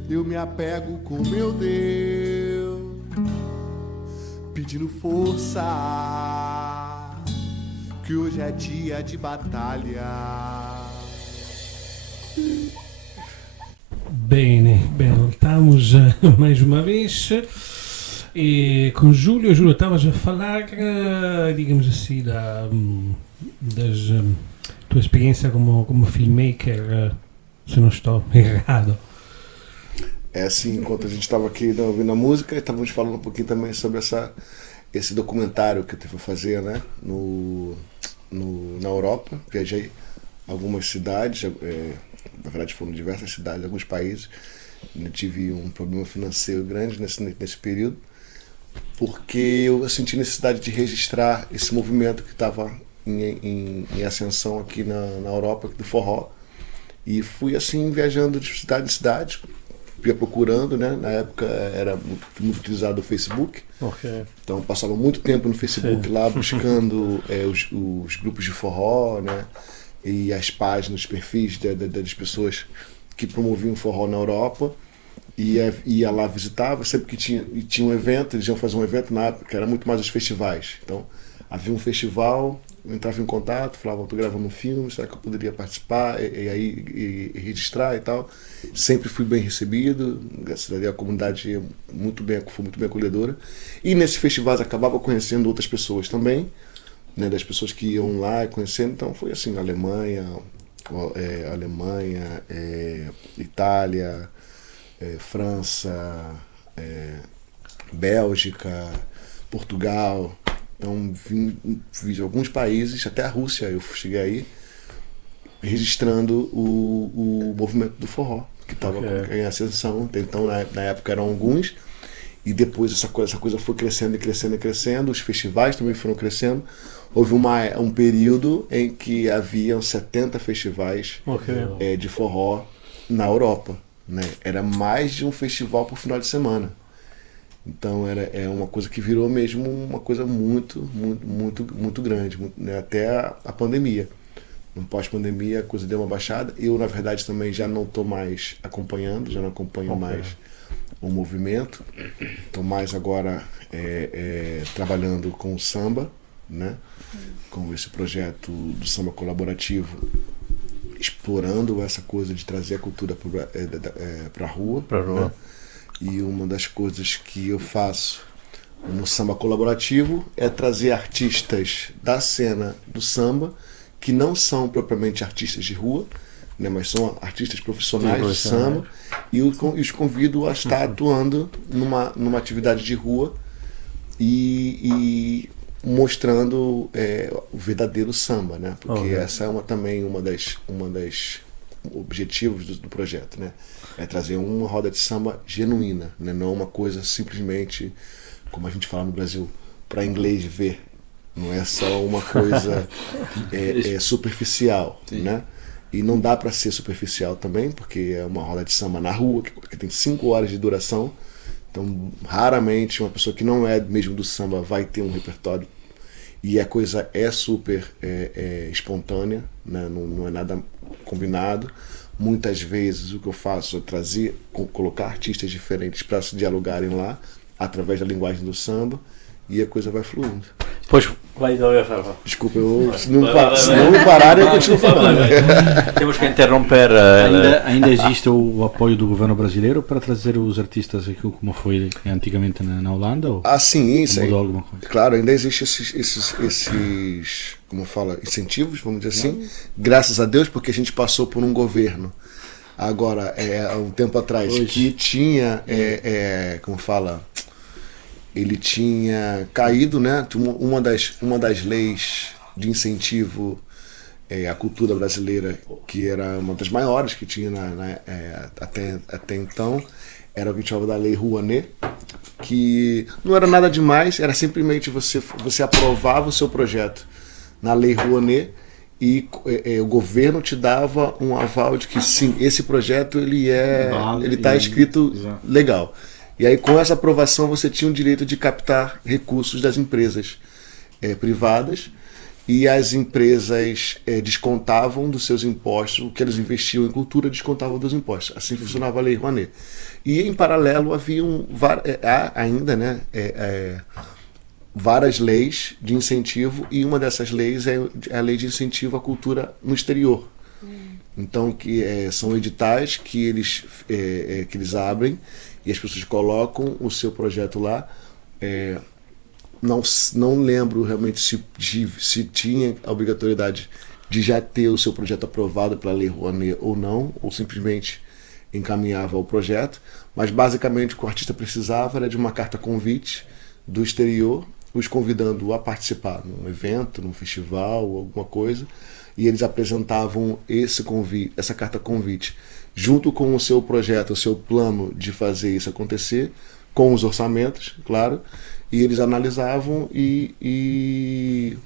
eu me apego com meu Deus, pedindo força, que hoje é dia de batalha. Bene, voltamos mais uma vez e com Júlio. Júlio, estavas a falar, digamos assim, tua experiência como filmmaker, se não estou errado. É assim, enquanto a gente estava aqui ouvindo a música, estávamos falando um pouquinho também sobre esse documentário que eu tive a fazer, né, na Europa. Viajei algumas cidades, na verdade foram diversas cidades, alguns países. Eu tive um problema financeiro grande nesse período, porque eu senti necessidade de registrar esse movimento que estava em ascensão aqui na Europa, do forró. E fui assim, viajando de cidade em cidade, ia procurando, né? Na época era muito utilizado o Facebook. Okay. Então eu passava muito tempo no Facebook lá buscando os grupos de forró, né? E as páginas, os perfis das pessoas que promoviam forró na Europa. Ia lá, visitava, sempre que tinha um evento, eles iam fazer um evento na época, que era muito mais os festivais. Então havia um festival, eu entrava em contato, falava, estou gravando um filme, será que eu poderia participar e registrar e tal. Sempre fui bem recebido, graças a Deus a comunidade foi muito bem acolhedora. E nesses festivais acabava conhecendo outras pessoas também, né, das pessoas que iam lá conhecendo. Então foi assim, Alemanha, Itália, França, Bélgica, Portugal. Então vi alguns países, até a Rússia eu cheguei aí, registrando o movimento do forró, que estava em ascensão. Então na época eram alguns, e depois essa coisa foi crescendo e crescendo e crescendo, os festivais também foram crescendo. Houve um período em que haviam 70 festivais de forró na Europa, né? Era mais de um festival por final de semana. Então é uma coisa que virou mesmo uma coisa muito grande, né? Até a pandemia. No pós-pandemia a coisa deu uma baixada. Eu, na verdade, também já não estou mais acompanhando, já não acompanho mais o movimento. Estou mais agora trabalhando com o samba, né? Com esse projeto do samba colaborativo, explorando essa coisa de trazer a cultura para a rua. Né? E uma das coisas que eu faço no samba colaborativo é trazer artistas da cena do samba que não são propriamente artistas de rua, né, mas são artistas profissionais de samba, e os convido a estar atuando numa atividade de rua e mostrando o verdadeiro samba, né? Porque essa é também uma das objetivos do projeto, né? É trazer uma roda de samba genuína, né? Não uma coisa simplesmente, como a gente fala no Brasil, para inglês ver. Não é só uma coisa superficial, né? E não dá para ser superficial também, porque é uma roda de samba na rua, que tem 5 horas de duração. Então, raramente uma pessoa que não é mesmo do samba vai ter um repertório. E a coisa é super espontânea, né? Não é nada combinado. Muitas vezes o que eu faço é colocar artistas diferentes para se dialogarem lá, através da linguagem do samba, e a coisa vai fluindo. Pois vai falar. Desculpa, se não me pararem, eu continuo falando. Temos que interromper. Ainda existe o apoio do governo brasileiro para trazer os artistas aqui, como foi antigamente na Holanda? Ou sim, isso aí. Mudou alguma coisa? Claro, ainda existem esses como fala, incentivos, vamos dizer assim, graças a Deus, porque a gente passou por um governo, agora, há um tempo atrás, que tinha, como fala, ele tinha caído, né? Uma das leis de incentivo à cultura brasileira, que era uma das maiores que tinha até então, era o que a gente chamava da Lei Rouanet, que não era nada demais, era simplesmente você aprovava o seu projeto na Lei Rouanet e o governo te dava um aval de que sim, esse projeto ele está escrito legal. E aí, com essa aprovação, você tinha o direito de captar recursos das empresas privadas, e as empresas descontavam dos seus impostos, o que eles investiam em cultura descontavam dos impostos. Assim funcionava a Lei Rouanet. E, em paralelo, há ainda, né, várias leis de incentivo, e uma dessas leis é a lei de incentivo à cultura no exterior. Então, são editais que eles abrem e as pessoas colocam o seu projeto lá. Não lembro realmente se tinha a obrigatoriedade de já ter o seu projeto aprovado pela Lei Rouanet ou não, ou simplesmente encaminhava o projeto, mas basicamente o que o artista precisava era de uma carta convite do exterior, os convidando a participar num evento, num festival, alguma coisa, e eles apresentavam esse convite, essa carta convite, junto com o seu projeto, o seu plano de fazer isso acontecer, com os orçamentos, claro, e eles analisavam e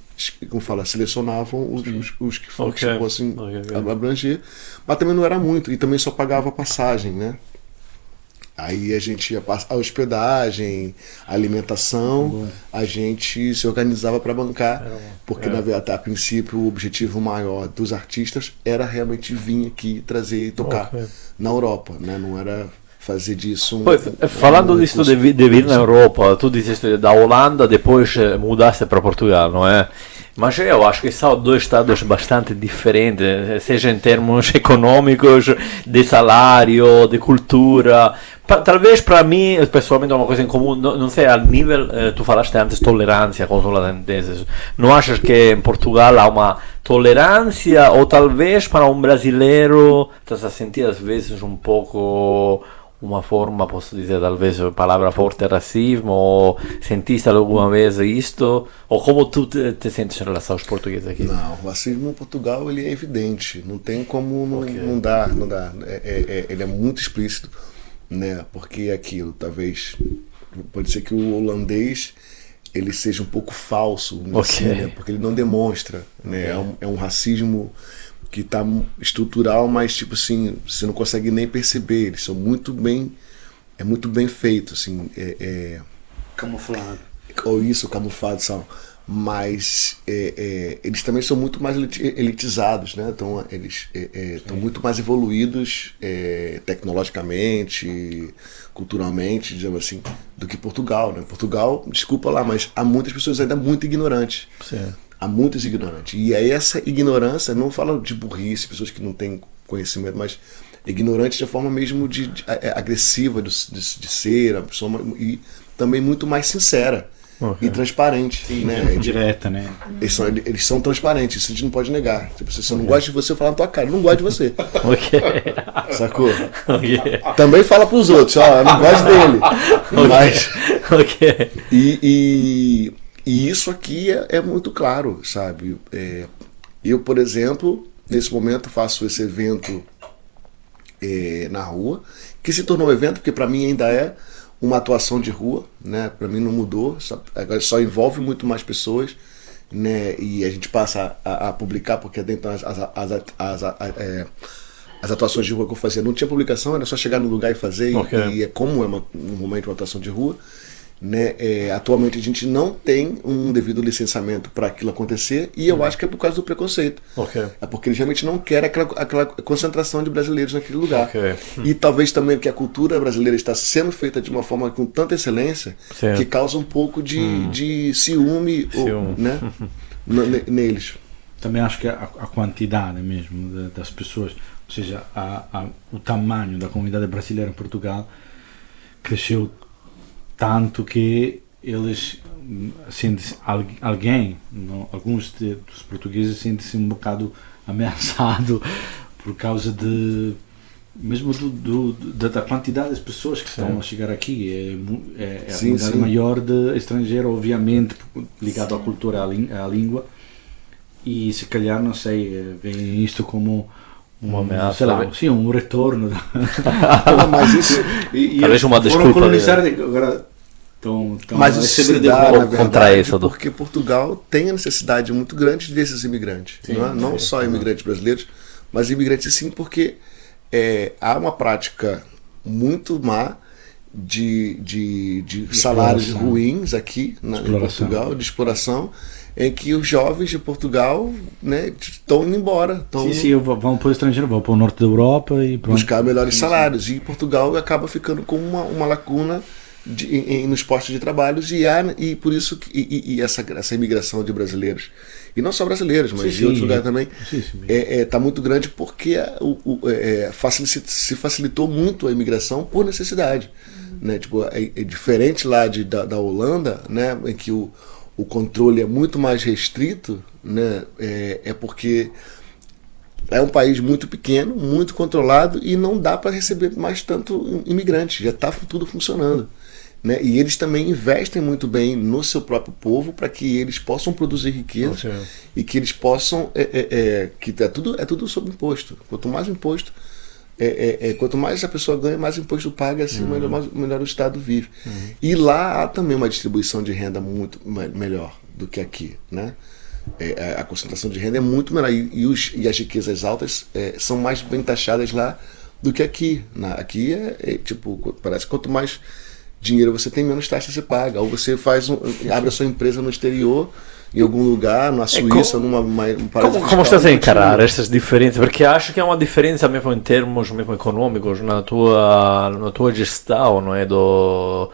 como fala, selecionavam os que fossem abranger, mas também não era muito, e também só pagava a passagem, né? Aí a gente ia passar a hospedagem, a alimentação, a gente se organizava para bancar, porque na verdade, a princípio, o objetivo maior dos artistas era realmente vir aqui trazer e tocar na Europa, né? Não era fazer disso falando disso de vir na Europa, tu disseste da Holanda, depois mudaste para Portugal, não é? Mas eu acho que são dois estados bastante diferentes, seja em termos econômicos, de salário, de cultura. Talvez para mim, pessoalmente, é uma coisa em comum, não sei, a nível, tu falaste antes, tolerância com os holandeses. Não achas que em Portugal há uma tolerância, ou talvez para um brasileiro, estás a sentir às vezes um pouco uma forma, posso dizer, talvez a palavra forte é racismo, ou sentiste alguma vez isto? Ou como tu te sentes em relação aos portugueses aqui? Não, o racismo em Portugal ele é evidente, não tem como não dar. Ele é muito explícito, né? Porque é aquilo, talvez, pode ser que o holandês ele seja um pouco falso, assim, né? Porque ele não demonstra, né? É um racismo que está estrutural, mas tipo assim, você não consegue nem perceber. Eles são muito bem feito, assim, Camuflado. ou isso, camuflado, são. Mas eles também são muito mais elitizados, né? Então eles estão muito mais evoluídos tecnologicamente, culturalmente, digamos assim, do que Portugal, né? Portugal, desculpa lá, mas há muitas pessoas ainda muito ignorantes. Sim. Há muitos ignorantes. E aí essa ignorância, não fala de burrice, pessoas que não têm conhecimento, mas ignorantes de forma mesmo agressiva de ser, a pessoa, e também muito mais sincera e transparente. Sim, né? Direta, né? Eles são transparentes, isso a gente não pode negar. Tipo, se eu não gosto de você, eu falo na tua cara, eu não gosto de você. Sacou? Também fala pros outros, ó, eu não gosto dele. Mas, E isso aqui é muito claro, sabe? Eu, por exemplo, nesse momento faço esse evento na rua, que se tornou um evento porque para mim ainda é uma atuação de rua, né? Para mim não mudou, agora só envolve muito mais pessoas, né? E a gente passa a publicar, porque dentro as atuações de rua que eu fazia não tinha publicação, era só chegar no lugar e fazer, e é como normalmente uma atuação de rua. Né? Atualmente a gente não tem um devido licenciamento para aquilo acontecer, e eu acho que é por causa do preconceito. É porque eles realmente não querem aquela concentração de brasileiros naquele lugar. E talvez também que a cultura brasileira está sendo feita de uma forma com tanta excelência que causa um pouco de ciúme. Né? Neles. Também acho que a quantidade mesmo das pessoas, ou seja, o tamanho da comunidade brasileira em Portugal cresceu tanto que eles sentem-se alguns dos portugueses sentem-se um bocado ameaçados por causa mesmo da quantidade de pessoas que estão a chegar aqui. A quantidade maior de estrangeiro, obviamente ligado à cultura, à língua, e se calhar, não sei, veem isto como uma ameaça, sei lá, sim, um retorno. Mas isso talvez uma desculpa. Colonizar, agora estão mas isso se dá, na verdade, contra isso, porque Portugal tem a necessidade muito grande desses imigrantes. Não só imigrantes brasileiros, mas imigrantes sim, porque há uma prática muito má de salários ruins aqui em Portugal, de exploração, em que os jovens de Portugal, né, estão indo embora. Vão para o estrangeiro, vão para o norte da Europa e buscar melhores salários. E Portugal acaba ficando com uma lacuna nos postos de trabalho e por isso essa imigração de brasileiros, e não só brasileiros, mas de outros lugares também, está muito grande porque se facilitou muito a imigração por necessidade. Né? Tipo, é diferente lá da Holanda, né? Em que o controle é muito mais restrito, né? Porque é um país muito pequeno, muito controlado e não dá para receber mais tanto imigrante, já está tudo funcionando. Né? E eles também investem muito bem no seu próprio povo para que eles possam produzir riqueza e que eles possam. Que é tudo sob imposto. Quanto mais imposto, quanto mais a pessoa ganha, mais imposto paga, assim, melhor o Estado vive. E lá há também uma distribuição de renda muito melhor do que aqui. Né? A concentração de renda é muito menor e as riquezas altas são mais bem taxadas lá do que aqui. Aqui tipo, parece que quanto mais dinheiro você tem, menos taxa você paga. Ou você abre a sua empresa no exterior, em algum lugar, na Suíça, numa paraíso fiscal. Como estás a encarar estas diferenças? Porque acho que há uma diferença mesmo em termos mesmo econômicos na tua gestão, não é? Das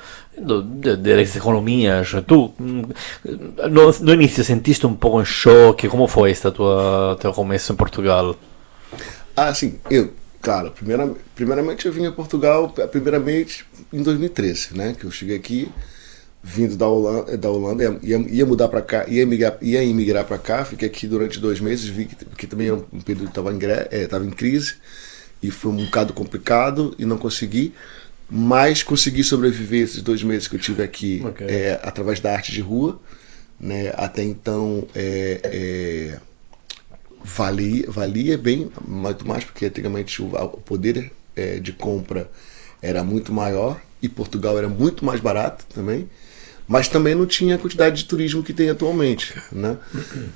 economias. Tu no início sentiste um pouco em choque? Como foi teu começo em Portugal? Sim, claro, primeiramente eu vim a Portugal em 2013, né? Que eu cheguei aqui vindo da Holanda, ia mudar para cá, ia imigrar para cá, fiquei aqui durante 2 meses, vi que também era um período que estava em crise e foi um bocado complicado e não consegui, mas consegui sobreviver esses 2 meses que eu tive aqui através da arte de rua, né? Até então valia bem, muito mais, porque antigamente o poder de compra era muito maior e Portugal era muito mais barato também, mas também não tinha a quantidade de turismo que tem atualmente. Né?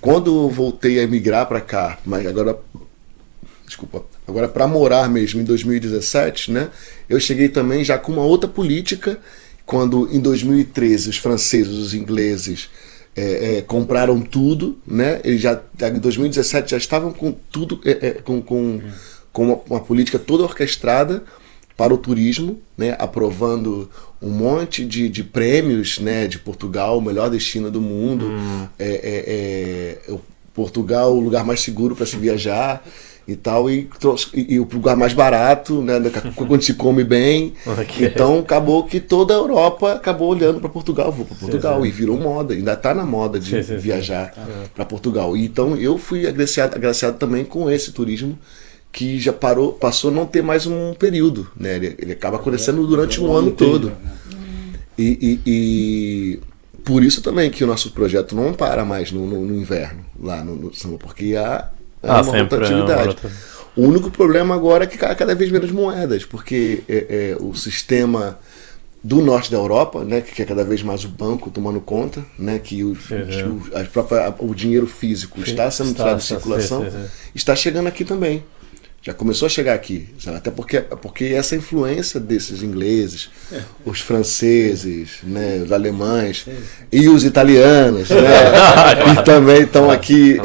Quando eu voltei a emigrar para cá, mas agora para morar mesmo em 2017, né, eu cheguei também já com uma outra política, quando em 2013 os franceses, os ingleses compraram tudo, né? Eles em 2017 já estavam com tudo, com uma política toda orquestrada para o turismo, né? Aprovando um monte de prêmios, né? De Portugal, o melhor destino do mundo, Portugal, o lugar mais seguro para se viajar e tal, e o lugar mais barato, né, quando se come bem. Então acabou que toda a Europa acabou olhando para Portugal, vou para Portugal, e virou moda, ainda está na moda de viajar para Portugal. E então eu fui agraciado também com esse turismo que já passou a não ter mais um período, né? Ele acaba acontecendo durante um ano todo. E por isso também que o nosso projeto não para mais no inverno lá no samba, porque há uma rotatividade. O único problema agora é que cada vez menos moedas, porque o sistema do norte da Europa, né, que é cada vez mais o banco tomando conta, né, que o dinheiro físico está sendo tirado de circulação, está chegando aqui também. Já começou a chegar aqui, sabe? Até porque essa influência desses ingleses, os franceses, né, os alemães e os italianos, né, que também estão aqui.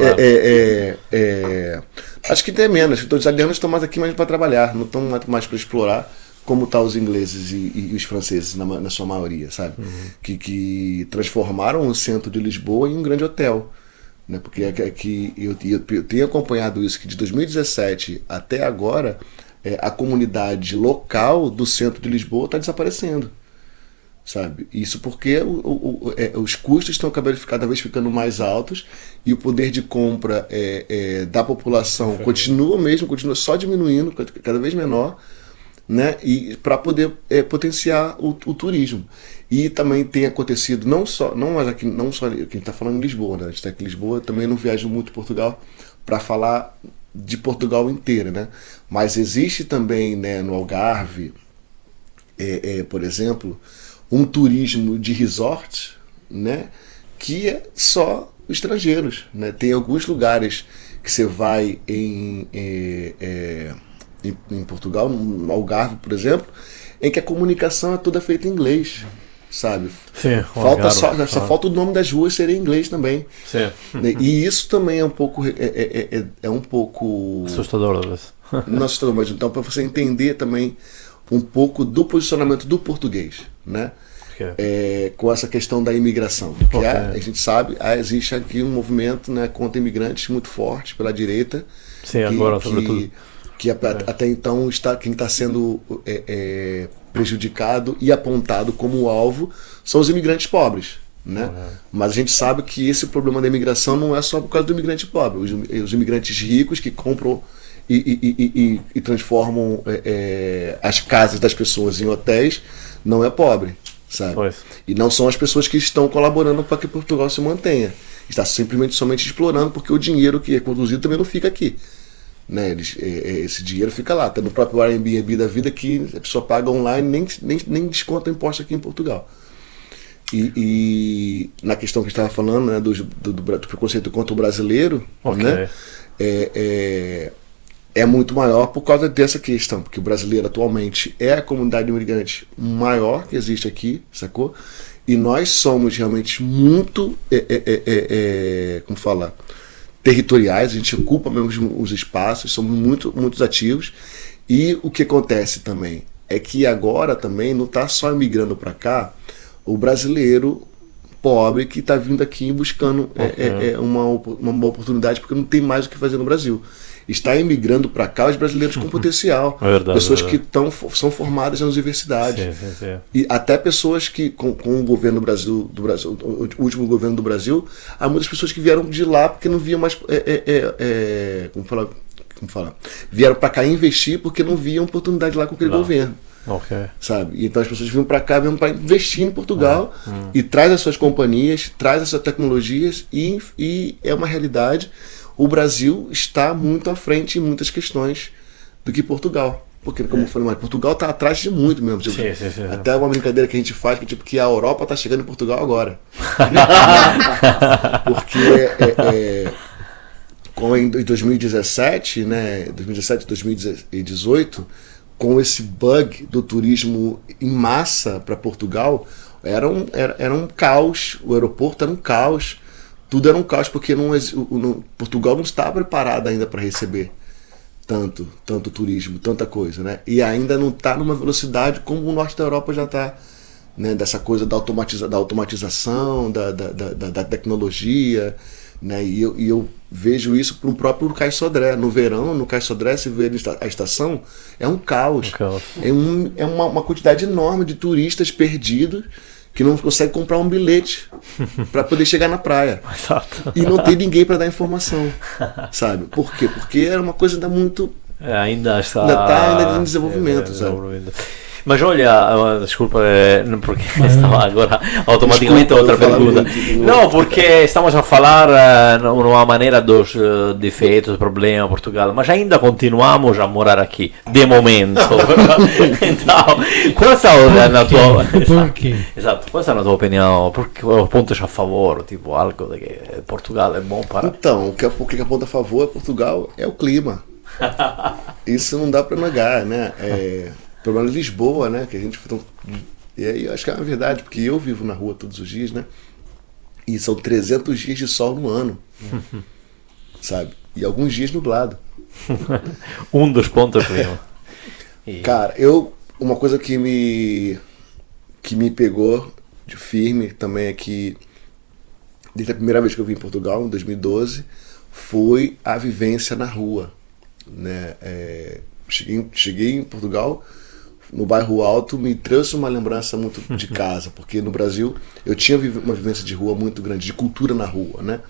Acho que tem menos. Os italianos estão mais aqui mais para trabalhar, não estão mais para explorar, como estão os ingleses e os franceses na sua maioria, sabe? Que transformaram o centro de Lisboa em um grande hotel. Né? Porque eu tenho acompanhado isso, que de 2017 até agora a comunidade local do centro de Lisboa está desaparecendo, sabe? Isso porque os custos estão cada vez ficando mais altos e o poder de compra da população continua só diminuindo, cada vez menor, né? E para poder potenciar o turismo. E também tem acontecido, não só aqui, a gente está falando em Lisboa, né? A gente está aqui em Lisboa, eu também não viajo muito Portugal para falar de Portugal inteira, né? Mas existe também, né, no Algarve, por exemplo, um turismo de resort, né, que é só estrangeiros, né? Tem alguns lugares que você vai em Portugal, no Algarve, por exemplo, em que a comunicação é toda feita em inglês. Sabe? Sim, só falta o nome das ruas ser em inglês também. Sim. E isso também é um pouco assustador, às vezes. Não assustador, mas então para você entender também um pouco do posicionamento do português, né? Ok. com essa questão da imigração. Porque a gente sabe, existe aqui um movimento, né, contra imigrantes muito forte pela direita. Sim, agora, sobretudo. Que até então quem está sendo prejudicado e apontado como alvo são os imigrantes pobres. Né? Mas a gente sabe que esse problema da imigração não é só por causa do imigrante pobre. Os imigrantes ricos que compram e transformam as casas das pessoas em hotéis não é pobre, sabe? Pois. E não são as pessoas que estão colaborando para que Portugal se mantenha. Está simplesmente somente explorando, porque o dinheiro que é conduzido também não fica aqui. Né? Esse dinheiro fica lá. Tá no próprio Airbnb da vida que a pessoa paga online, nem desconta imposto aqui em Portugal. E na questão que a gente estava falando, né, do preconceito contra o brasileiro, né, é muito maior por causa dessa questão, porque o brasileiro atualmente é a comunidade imigrante maior que existe aqui, sacou? E nós somos realmente muito, como falar, territoriais, a gente ocupa mesmo os espaços, somos muito ativos. E o que acontece também é que agora também não está só imigrando para cá o brasileiro pobre que está vindo aqui buscando uma oportunidade porque não tem mais o que fazer no Brasil. Está imigrando para cá os brasileiros com potencial, pessoas que são formadas nas universidades. Sim. E até pessoas que, com o governo do Brasil, o último governo do Brasil, há muitas pessoas que vieram de lá porque não viam mais. Como falar? Vieram para cá investir porque não viam oportunidade lá com aquele governo. Sabe? E então as pessoas vinham para cá para investir em Portugal e traz as suas companhias, traz as suas tecnologias e é uma realidade. O Brasil está muito à frente em muitas questões do que Portugal. Porque, como eu falei, mas Portugal está atrás de muito mesmo. Tipo, sim. até uma brincadeira que a gente faz, que a Europa está chegando em Portugal agora. Porque em 2017, né, 2018, com esse bug do turismo em massa para Portugal, era um caos. O aeroporto era um caos. Tudo era um caos porque Portugal não está preparado ainda para receber tanto turismo, tanta coisa, né? E ainda não está numa velocidade como o norte da Europa já está, né? Dessa coisa da automatização, da tecnologia, né? E eu vejo isso para o próprio Cais Sodré. No verão, no Cais Sodré, se vê a estação, é um caos. É uma quantidade enorme de turistas perdidos que não consegue comprar um bilhete para poder chegar na praia. Exato. E não tem ninguém para dar informação, sabe? Por quê? Porque era uma coisa ainda muito... Ainda está em desenvolvimento, sabe? Mas olha, desculpa, porque estava agora automaticamente outra pergunta. Não, porque estamos a falar numa maneira dos defeitos, problemas Portugal, mas ainda continuamos a morar aqui, de momento. Então, qual é na tua... Exato, qual é na tua opinião? Porque pontos a favor, tipo, algo de que Portugal é bom para... Então, o que aponta a favor de Portugal é o clima. Isso não dá para negar, né? O problema de Lisboa, né? Que a gente... E aí eu acho que é uma verdade, porque eu vivo na rua todos os dias, né? E são 300 dias de sol no ano. Sabe? E alguns dias nublado. Um dos pontos clima. Cara, uma coisa que me pegou de firme também é que desde a primeira vez que eu vim em Portugal, em 2012, foi a vivência na rua, né? Cheguei em Portugal, no bairro Alto, me trouxe uma lembrança muito de casa, porque no Brasil eu tinha uma vivência de rua muito grande, de cultura na rua, né?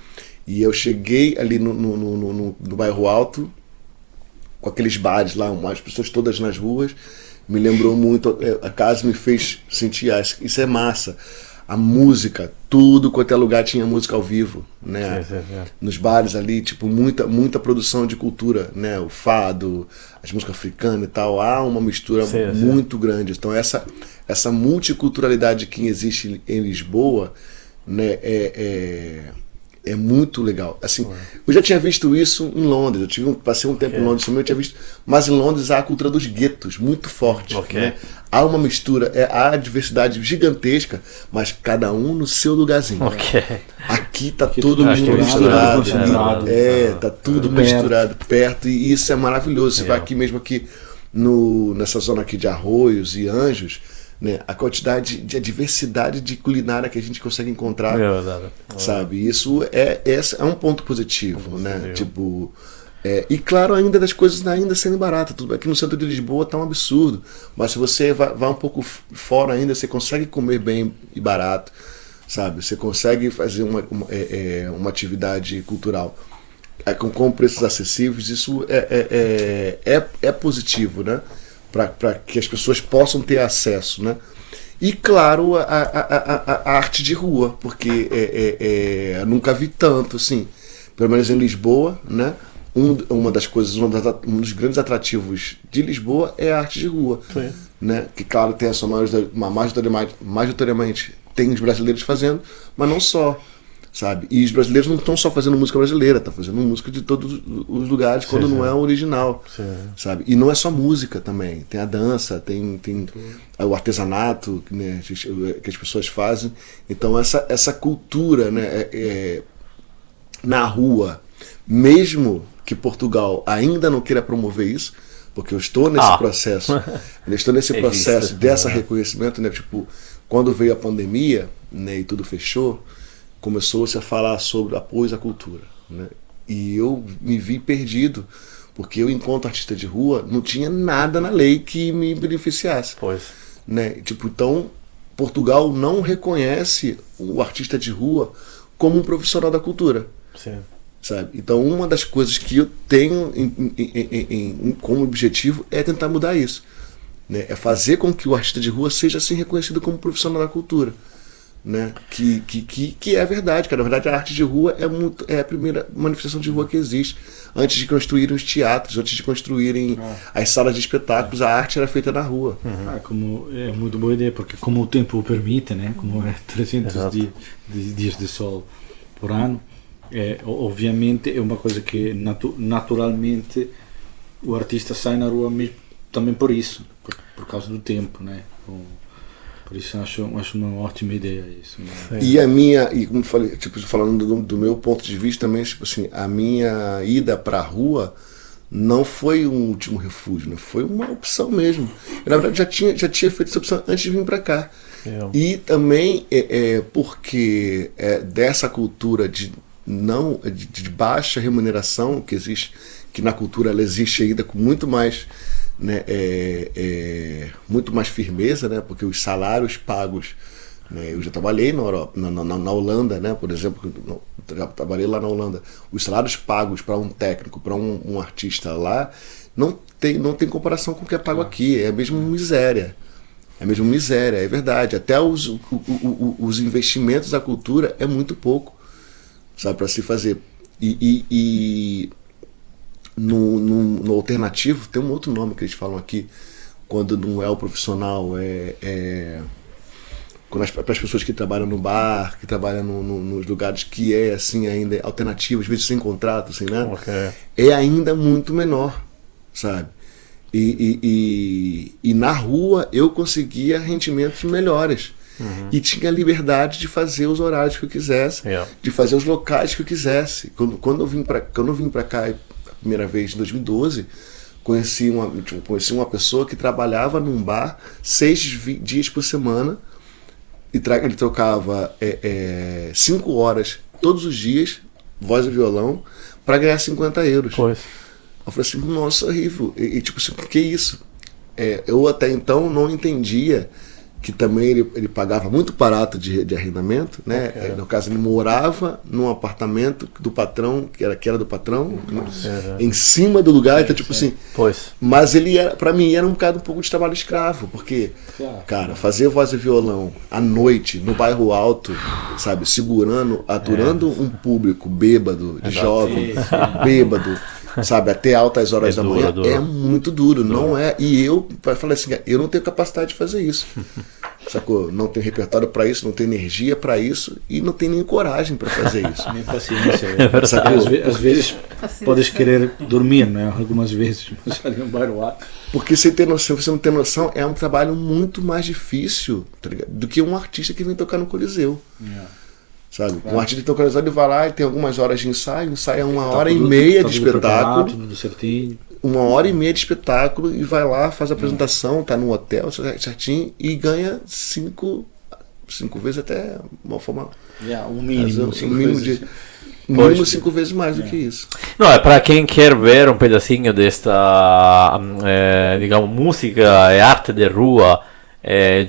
E eu cheguei ali no bairro Alto, com aqueles bares lá, as pessoas todas nas ruas, me lembrou muito, a casa me fez sentir, isso é massa. A música, tudo quanto é lugar tinha música ao vivo, né? Sim. Nos bares ali, tipo, muita produção de cultura, né? O fado, as músicas africanas e tal, há uma mistura muito grande. Então essa multiculturalidade que existe em Lisboa, né? É muito legal. Assim, eu já tinha visto isso em Londres. Passei um tempo em Londres também, eu tinha visto. Mas em Londres há a cultura dos guetos muito forte. Né? Há uma mistura, há diversidade gigantesca, mas cada um no seu lugarzinho. Aqui tá tudo misturado. Tá tudo misturado perto, e isso é maravilhoso. Você vai aqui mesmo nessa zona aqui de Arroios e Anjos, né? A quantidade de a diversidade de culinária que a gente consegue encontrar, É verdade. sabe? Isso é um ponto positivo, né? Tipo, e claro, ainda das coisas ainda sendo baratas. Tudo aqui no centro de Lisboa tá um absurdo, mas se você vai um pouco fora ainda, você consegue comer bem e barato, sabe? Você consegue fazer uma atividade cultural com preços acessíveis. Isso é positivo, né? Para que as pessoas possam ter acesso, né? E claro, a arte de rua, porque eu nunca vi tanto, assim, pelo menos em Lisboa, né? Uma das coisas, um dos grandes atrativos de Lisboa é a arte de rua, né? Que claro tem a sua majoritariamente tem os brasileiros fazendo, mas não só, sabe? E os brasileiros não estão só fazendo música brasileira, estão fazendo música de todos os lugares quando não é o original, sabe? E não é só música também, tem a dança, tem o artesanato, né, que as pessoas fazem. Então essa cultura, né, na rua, mesmo que Portugal ainda não queira promover isso, porque eu estou nesse processo, desse reconhecimento, né? Tipo, quando veio a pandemia, né, e tudo fechou, começou-se a falar sobre apoio à cultura, né? E eu me vi perdido, porque eu, enquanto artista de rua, não tinha nada na lei que me beneficiasse. Né? Tipo, então, Portugal não reconhece o artista de rua como um profissional da cultura. Sabe? Então, uma das coisas que eu tenho como objetivo é tentar mudar isso, né? É fazer com que o artista de rua seja assim reconhecido como profissional da cultura, né? Que é verdade, cara. Na verdade, a arte de rua é a primeira manifestação de rua que existe. Antes de construírem os teatros, antes de construírem as salas de espetáculos, a arte era feita na rua. É muito boa ideia, porque como o tempo o permite, né? Como é 300 dias de sol por ano, obviamente é uma coisa que naturalmente o artista sai na rua mesmo, também por isso, por causa do tempo, né? Por isso acho uma ótima ideia isso, né? E como falei, tipo, falando do meu ponto de vista também, tipo assim, a minha ida para a rua não foi um último refúgio, né? Foi uma opção mesmo. Eu, na verdade, já tinha feito essa opção antes de vir para cá. E também porque dessa cultura de baixa remuneração que existe, que na cultura ela existe ainda com muito mais, né, muito mais firmeza, né, porque os salários pagos, né, eu já trabalhei na Europa, na Holanda, né, por exemplo, já trabalhei lá na Holanda, os salários pagos para um técnico, para um artista lá, não tem comparação com o que é pago aqui, é mesmo miséria. É verdade. Até os investimentos da cultura é muito pouco, sabe, para se fazer. E no alternativo tem um outro nome que eles falam aqui, quando não é o profissional, para as pessoas que trabalham no bar, que trabalham nos lugares que é assim ainda alternativo, às vezes sem contrato, sem nada, é ainda muito menor, sabe? E na rua eu conseguia rendimentos melhores. E tinha liberdade de fazer os horários que eu quisesse, de fazer os locais que eu quisesse. Quando eu vim para cá a primeira vez em 2012, conheci uma pessoa que trabalhava num bar 6 dias por semana, e ele trocava 5 horas todos os dias, voz e violão, para ganhar 50 euros. Eu falei assim, nossa, horrível. E tipo assim, que isso? Eu até então não entendia que também ele pagava muito barato de arrendamento, né? No caso, ele morava num apartamento do patrão, que era do patrão, em cima do lugar, então tipo assim. Mas ele para mim era um pouco de trabalho escravo, porque, cara, fazer voz e violão à noite, no bairro alto, sabe, aturando um público bêbado, de jovem, bêbado, sabe, até altas horas da manhã, é muito duro, não é? E eu falei assim, eu não tenho capacidade de fazer isso, sacou? Não tenho repertório para isso, não tenho energia para isso e não tenho nem coragem para fazer isso. Nem paciência. Às vezes podes querer dormir, né? Algumas vezes, mas ali no bairro alto. Porque você não tem noção, é um trabalho muito mais difícil, tá ligado? Do que um artista que vem tocar no Coliseu. Sabe? Um artista que toca no Coliseu, ele vai lá e tem algumas horas de ensaio é 1 hora e meia de espetáculo. Tudo certinho. 1h30 de espetáculo e vai lá, faz a apresentação, tá no hotel certinho e ganha 5 vezes até uma forma. Um mínimo, um 5 mínimo vezes. de. Mínimo 5 vezes mais do que isso. No, é para quem quer ver um pedacinho desta, digamos, música e arte de rua.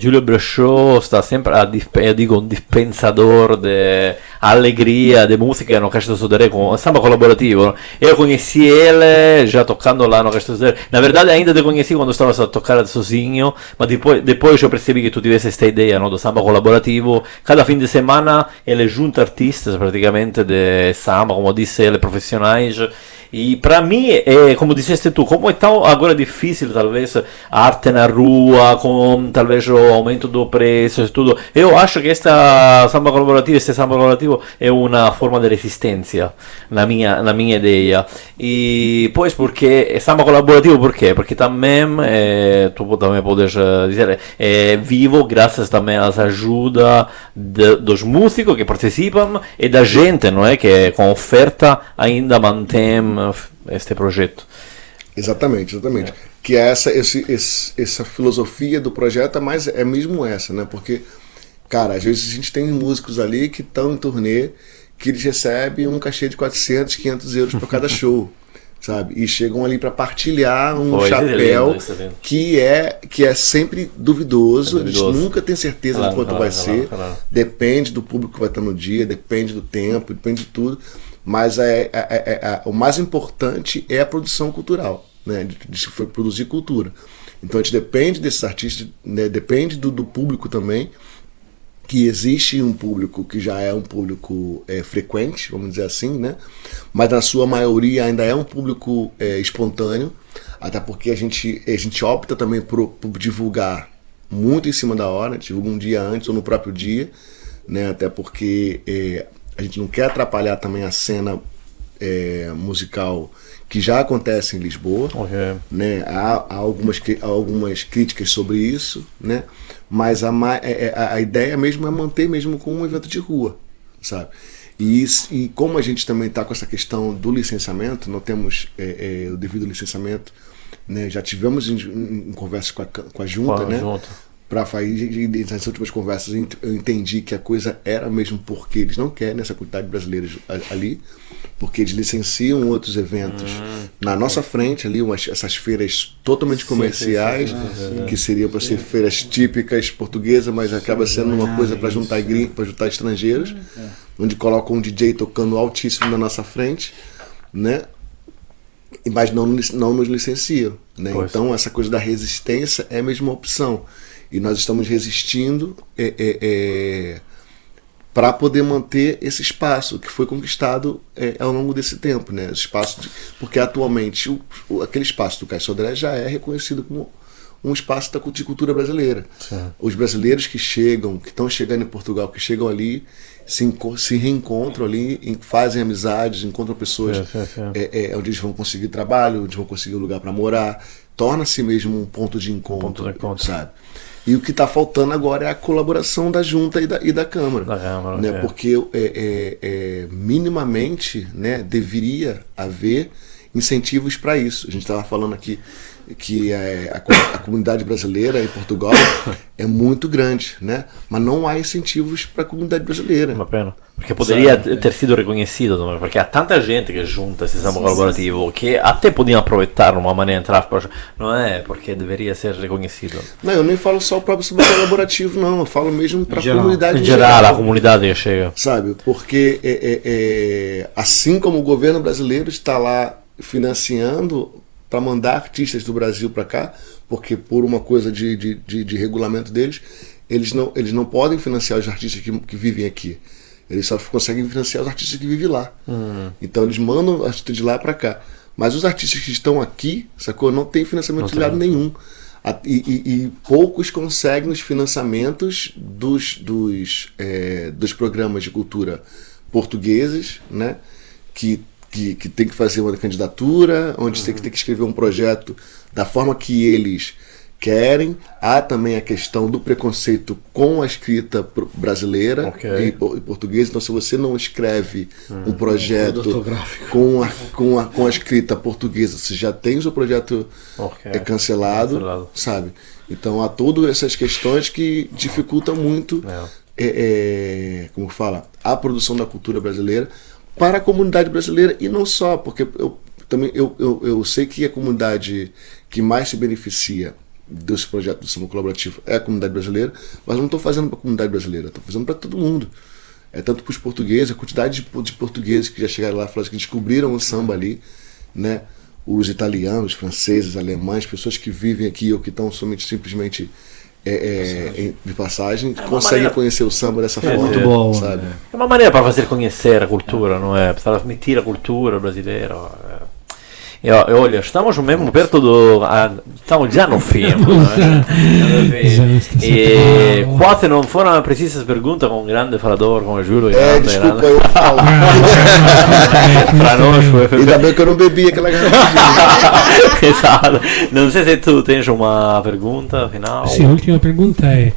Giulio Brachot está sempre eu digo un dispensador de alegria, de música no Caixa do Sodré com samba colaborativo. Eu conheci ele já tocando lá no Caixa do Sodré. Na verdade ainda te conheci quando estavas a tocar sozinho, mas depois eu percebi que tu tivesse esta ideia, no, do samba colaborativo. Cada fim de semana ele junta artistas praticamente de samba, como disse ele, profissionais. E para mim, como disseste tu, como é tão agora difícil, talvez, a arte na rua, com talvez o aumento do preço e tudo, eu acho que este samba colaborativo é uma forma de resistência, na minha ideia. E pois, porque samba colaborativo, por quê? Porque também, tu também podes dizer, é vivo graças também às ajudas dos músicos que participam e da gente, não é? Que com oferta ainda mantém este projeto. Exatamente. Que é essa filosofia do projeto, mas é mesmo essa, né? Porque, cara, às vezes a gente tem músicos ali que estão em turnê, que eles recebem um cachê de 400, 500 euros por cada show, sabe? E chegam ali para partilhar um chapéu que é sempre duvidoso, a gente nunca tem certeza de quanto vai ser, depende do público que vai estar no dia, depende do tempo, depende de tudo. Mas o mais importante é a produção cultural, né? De produzir cultura. Então a gente depende desses artistas, né? Depende do público também, que existe um público que já é um público frequente, vamos dizer assim, né? Mas na sua maioria ainda é um público espontâneo, até porque a gente opta também por divulgar muito em cima da hora, divulga um dia antes ou no próprio dia, né? Até porque a gente não quer atrapalhar também a cena musical que já acontece em Lisboa, né? Há algumas críticas sobre isso, né? Mas a ideia mesmo é manter mesmo como um evento de rua, sabe? E como a gente também está com essa questão do licenciamento, não temos o devido licenciamento, né? Já tivemos em conversa com a junta, né? Nas últimas conversas eu entendi que a coisa era mesmo porque eles não querem essa quantidade de brasileiros ali, porque eles licenciam outros eventos na nossa frente ali, essas feiras totalmente comerciais, que seriam para ser feiras típicas portuguesas, mas acaba sendo uma coisa para juntar estrangeiros, onde colocam um DJ tocando altíssimo na nossa frente, né? Mas não nos licenciam, né? Então essa coisa da resistência é mesmo uma opção. E nós estamos resistindo para poder manter esse espaço que foi conquistado ao longo desse tempo, né? Porque atualmente aquele espaço do Caixa Sodré já é reconhecido como um espaço de cultura brasileira. Sim. Os brasileiros que estão chegando em Portugal, que chegam ali, se reencontram ali, fazem amizades, encontram pessoas onde eles vão conseguir trabalho, onde vão conseguir um lugar para morar, torna-se mesmo um ponto de encontro, sabe? E o que está faltando agora é a colaboração da Junta e da Câmara. Né? Porque minimamente, né, deveria haver incentivos para isso. A gente estava falando aqui que a comunidade brasileira em Portugal é muito grande, né? Mas não há incentivos para a comunidade brasileira. Uma pena. Porque poderia ter sido reconhecido também, porque há tanta gente que junta esse samba colaborativo que até podiam aproveitar uma maneira de entrar, não é? Porque deveria ser reconhecido. Não, eu nem falo só o próprio samba colaborativo, não. Eu falo mesmo para a comunidade em geral. A comunidade chega. Sabe? Porque assim como o governo brasileiro está lá financiando para mandar artistas do Brasil para cá, porque por uma coisa de regulamento deles, eles não podem financiar os artistas que vivem aqui. Eles só conseguem financiar os artistas que vivem lá. Então eles mandam artistas de lá para cá. Mas os artistas que estão aqui, sacou? Não tem financiamento de lado nenhum. E poucos conseguem os financiamentos dos programas de cultura portugueses, né? Que tem que fazer uma candidatura, onde você tem que escrever um projeto da forma que eles querem. Há também a questão do preconceito com a escrita brasileira Ok. e portuguesa. Então, se você não escreve um projeto ortográfico. com a escrita portuguesa, você já tem o seu projeto Ok. cancelado, sabe? Então, há todas essas questões que dificultam muito, como fala, a produção da cultura brasileira para a comunidade brasileira, e não só, porque eu sei que a comunidade que mais se beneficia desse projeto do samba colaborativo é a comunidade brasileira, mas não estou fazendo para a comunidade brasileira, estou fazendo para todo mundo. É tanto para os portugueses, a quantidade de portugueses que já chegaram lá, falaram que descobriram o samba ali, né? Os italianos, franceses, alemães, pessoas que vivem aqui ou que estão simplesmente de passagem, conseguem conhecer o samba dessa forma, muito bom, sabe? É uma maneira para fazer conhecer a cultura, não é? Para transmitir a cultura brasileira. E olha, estamos mesmo perto do. Estamos já no fim. E quase não foram precisas perguntas com um grande falador como o Júlio. Desculpa, eu falo. Para nós foi. Ainda bem que eu não bebi aquela garrafa. Exato. Não sei se tu tens uma pergunta final. Sim, a última pergunta é: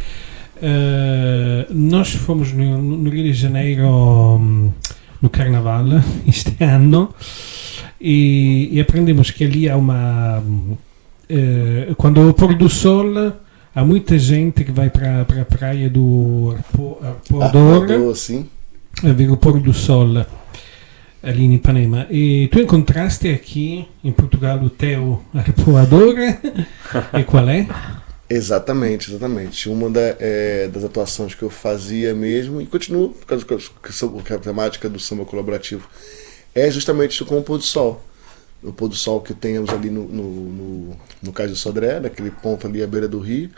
nós fomos no Rio de Janeiro no Carnaval este ano. E aprendemos que ali há uma. Quando é o pôr do sol, há muita gente que vai para a praia do Arpoador Sim. a ver o pôr do sol ali em Ipanema. E tu encontraste aqui em Portugal o teu Arpoador? E qual é? Exatamente. Uma das atuações que eu fazia mesmo, e continuo, por causa que a temática do samba colaborativo é justamente com o pôr do sol. O pôr do sol que temos ali no Cais do Sodré, naquele ponto ali à beira do rio,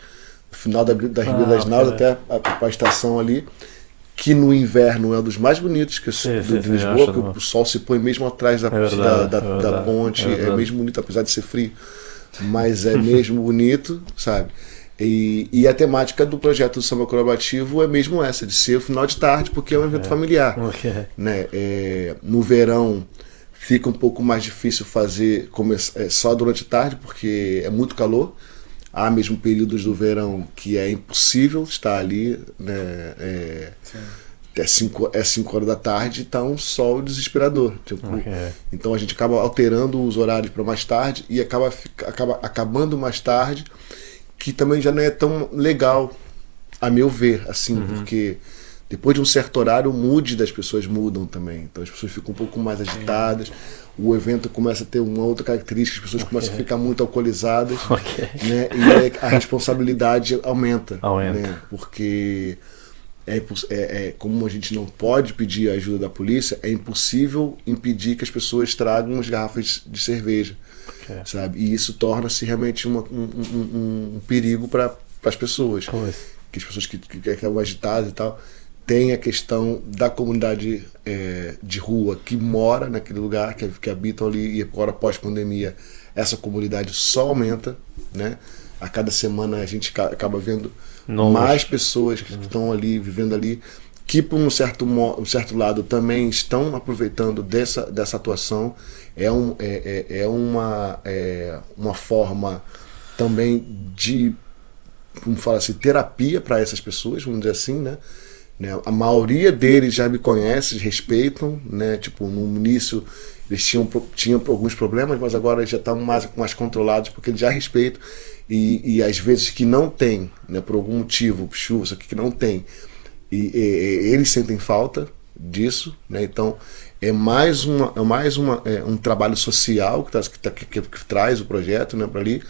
no final da Ribeira das Naus até a estação ali, que no inverno é um dos mais bonitos de Lisboa, porque o sol se põe mesmo atrás da ponte, é mesmo bonito, apesar de ser frio, mas é mesmo bonito, sabe? E a temática do projeto do samba colaborativo é mesmo essa, de ser o final de tarde, porque é um evento familiar. Né? No verão fica um pouco mais difícil fazer só durante a tarde, porque é muito calor. Há mesmo períodos do verão que é impossível estar ali, né? É 5 horas da tarde e está um sol desesperador. Então a gente acaba alterando os horários para mais tarde e acaba acabando mais tarde, que também já não é tão legal, a meu ver, assim, porque depois de um certo horário o mood das pessoas mudam também. Então as pessoas ficam um pouco mais agitadas, o evento começa a ter uma outra característica, as pessoas começam a ficar muito alcoolizadas, né? E a responsabilidade aumenta. Né? Porque como a gente não pode pedir a ajuda da polícia, é impossível impedir que as pessoas tragam as garrafas de cerveja. Sabe? E isso torna-se realmente um perigo para as pessoas. Que as pessoas que estão agitadas e tal. Tem a questão da comunidade de rua que mora naquele lugar, que habitam ali, e agora pós-pandemia essa comunidade só aumenta, né? A cada semana a gente acaba vendo mais pessoas que estão ali, vivendo ali, que por um certo lado também estão aproveitando dessa atuação. É uma forma também de, como fala assim, terapia para essas pessoas, vamos dizer assim, né? A maioria deles já me conhece, respeitam, né? Tipo, no início eles tinham alguns problemas, mas agora já estão mais controlados, porque eles já respeitam. E às vezes que não tem, né? Por algum motivo, chuva, isso aqui que não tem, e eles sentem falta disso, né? Então é mais um trabalho social que traz o projeto, né, para ali.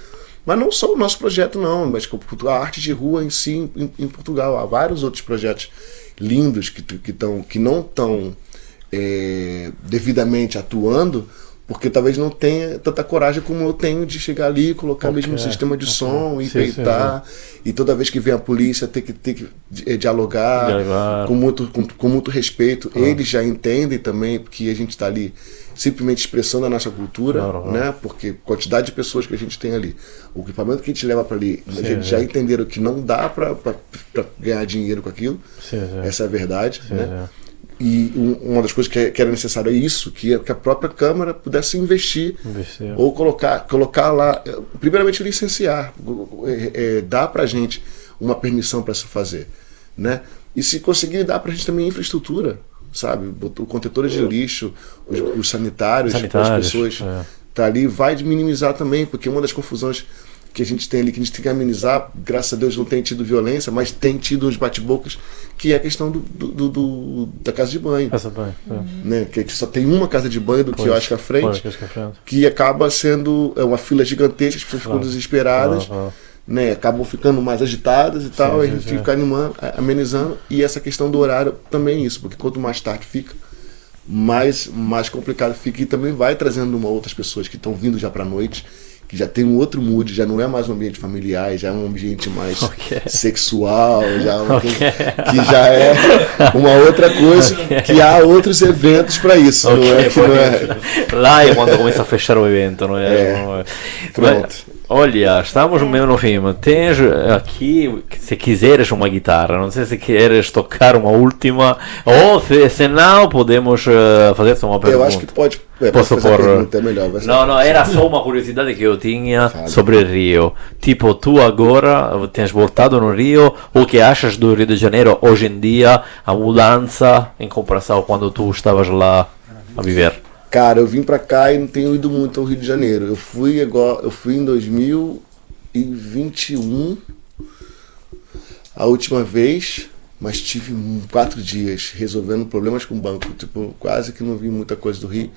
Mas não só o nosso projeto não, mas a arte de rua em si em Portugal. Há vários outros projetos lindos que não estão devidamente atuando, porque talvez não tenha tanta coragem como eu tenho de chegar ali e colocar mesmo um sistema de som e peitar. E toda vez que vem a polícia ter que dialogar com muito respeito. Eles já entendem também que a gente está ali simplesmente expressando a nossa cultura, né? Porque a quantidade de pessoas que a gente tem ali, o equipamento que a gente leva para ali, a gente já entenderam que não dá para ganhar dinheiro com aquilo. Essa é a verdade, né? uma das coisas que era necessário é isso, que a própria Câmara pudesse investir. Ou colocar lá, primeiramente licenciar, dar para a gente uma permissão para se fazer, né? E se conseguir dar para a gente também infraestrutura, sabe? Contentores de lixo, os sanitários para as pessoas tá ali, vai minimizar também, porque uma das confusões que a gente tem ali, que a gente tem que amenizar, graças a Deus não tem tido violência, mas tem tido uns bate-bocas, que é a questão da casa de banho. Né? Que só tem uma casa de banho do quiosque à frente, que acaba sendo uma fila gigantesca, as pessoas ficam desesperadas, né? Acabam ficando mais agitadas e tal, a gente fica amenizando, e essa questão do horário também é isso, porque quanto mais tarde fica, mais complicado fica, e também vai trazendo outras pessoas que estão vindo já para a noite, que já tem um outro mood, já não é mais um ambiente familiar, já é um ambiente mais sexual, já é uma coisa que já é uma outra coisa, que há outros eventos para isso, não é? Lá é quando começa a fechar o evento, não é? Pronto. Olha, estamos meio no fim. Tens aqui, se quiseres, uma guitarra. Não sei se queres tocar uma última, ou se não, podemos fazer uma pergunta. Eu acho que pode. Posso fazer pôr... a pergunta, é melhor. Não, era só uma curiosidade que eu tinha sobre Rio. Tipo, tu agora tens voltado no Rio, o que achas do Rio de Janeiro hoje em dia, a mudança em comparação quando tu estavas lá a viver? Cara, eu vim pra cá e não tenho ido muito ao Rio de Janeiro. Eu fui em 2021, a última vez, mas tive 4 dias resolvendo problemas com o banco. Tipo, quase que não vi muita coisa do Rio.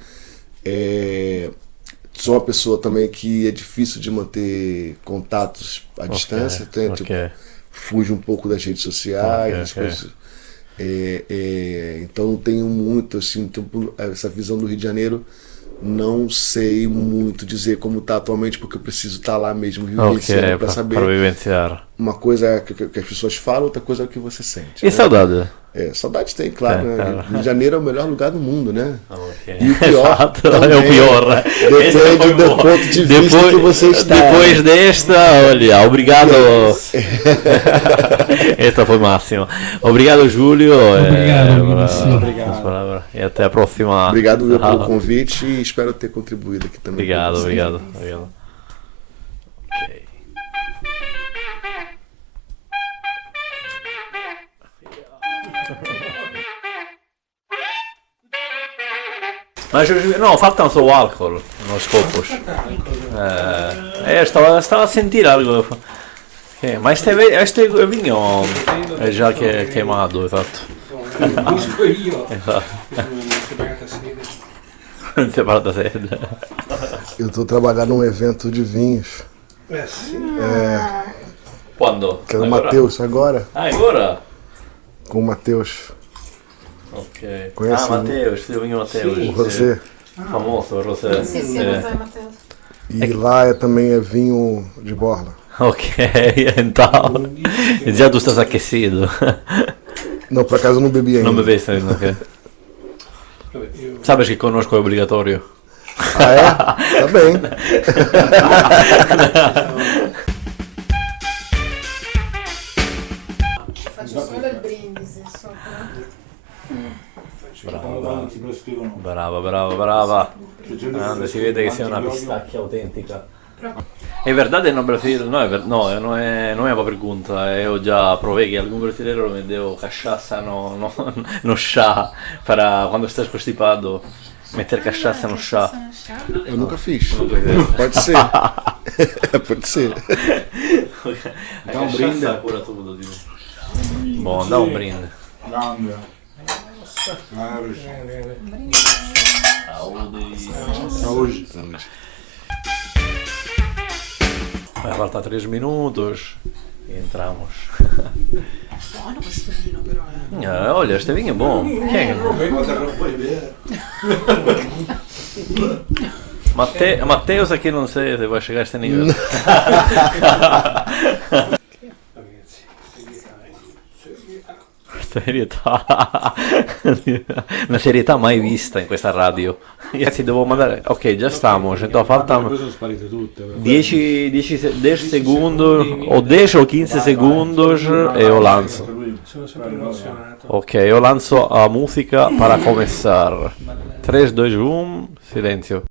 Sou uma pessoa também que é difícil de manter contatos à distância. Tipo, fujo um pouco das redes sociais, as coisas. Então não tenho muito assim, tipo, essa visão do Rio de Janeiro, não sei muito dizer como está atualmente, porque eu preciso estar lá mesmo vivenciando para saber. Para vivenciar. Uma coisa é que as pessoas falam, outra coisa é o que você sente. E saudade? Saudade tem, claro. Né? Rio de Janeiro é o melhor lugar do mundo, né? E o pior também, é o pior. Depende do ponto de vista que você está. Depois desta, olha, obrigado. Esta foi máxima. Obrigado, Júlio. Obrigado. E até a próxima. Obrigado pelo convite e espero ter contribuído aqui também. Obrigado. Mas não, faltam só o álcool nos copos. Estava a sentir algo. Mas este vinho é já queimado, exato. Separado da sede. Eu estou trabalhando num evento de vinhos. Quando? Que é o Matheus, agora. Agora? Com o Matheus. Ok. Conhece Matheus, o vinho Matheus. O Rosé. Famoso, o Rosé. Sim, Matheus. E lá também é vinho de borla. Ok, então. Já tu estás aquecido. Não, por acaso eu não bebi ainda. Não bebeste ainda, ok. Sabes que conosco é obrigatório. Ah, é? Tá bem. Faccio solo il brindisi sopra. Brava. Si vede che sia una pistacchia autentica. È verdade no Brasile? No, non è una pergunta. Eu já provei que algum brasileiro me deu cachaça no chá para quando estás constipado. Meter cachaça no chá. Eu nunca fiz. Pode ser. Pode ser. Dá um brinde. Cura tudo. Bom, dá um brinde. Saúde. Vai faltar 3 minutos e entramos. Buono questo vino però. Olha, este vinho é bom. Quem é? Matheus aqui não sei se vai chegar a este nível. Serietà. Una serietà mai vista in questa radio. Ragazzi, devo mandare. Ok, già stiamo. Faltano 10 secondi o 10 o 15 secondi e ho lancio. Sono sempre emozionato. Ok, io lancio a musica para começar. 3, 2, 1, silenzio.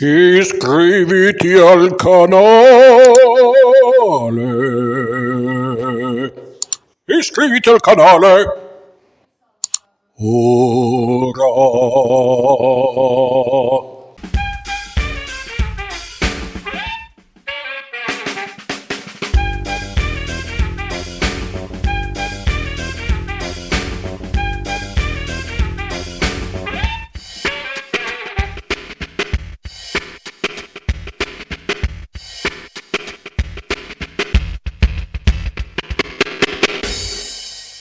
Iscriviti al canale. Iscriviti al canale. Ora.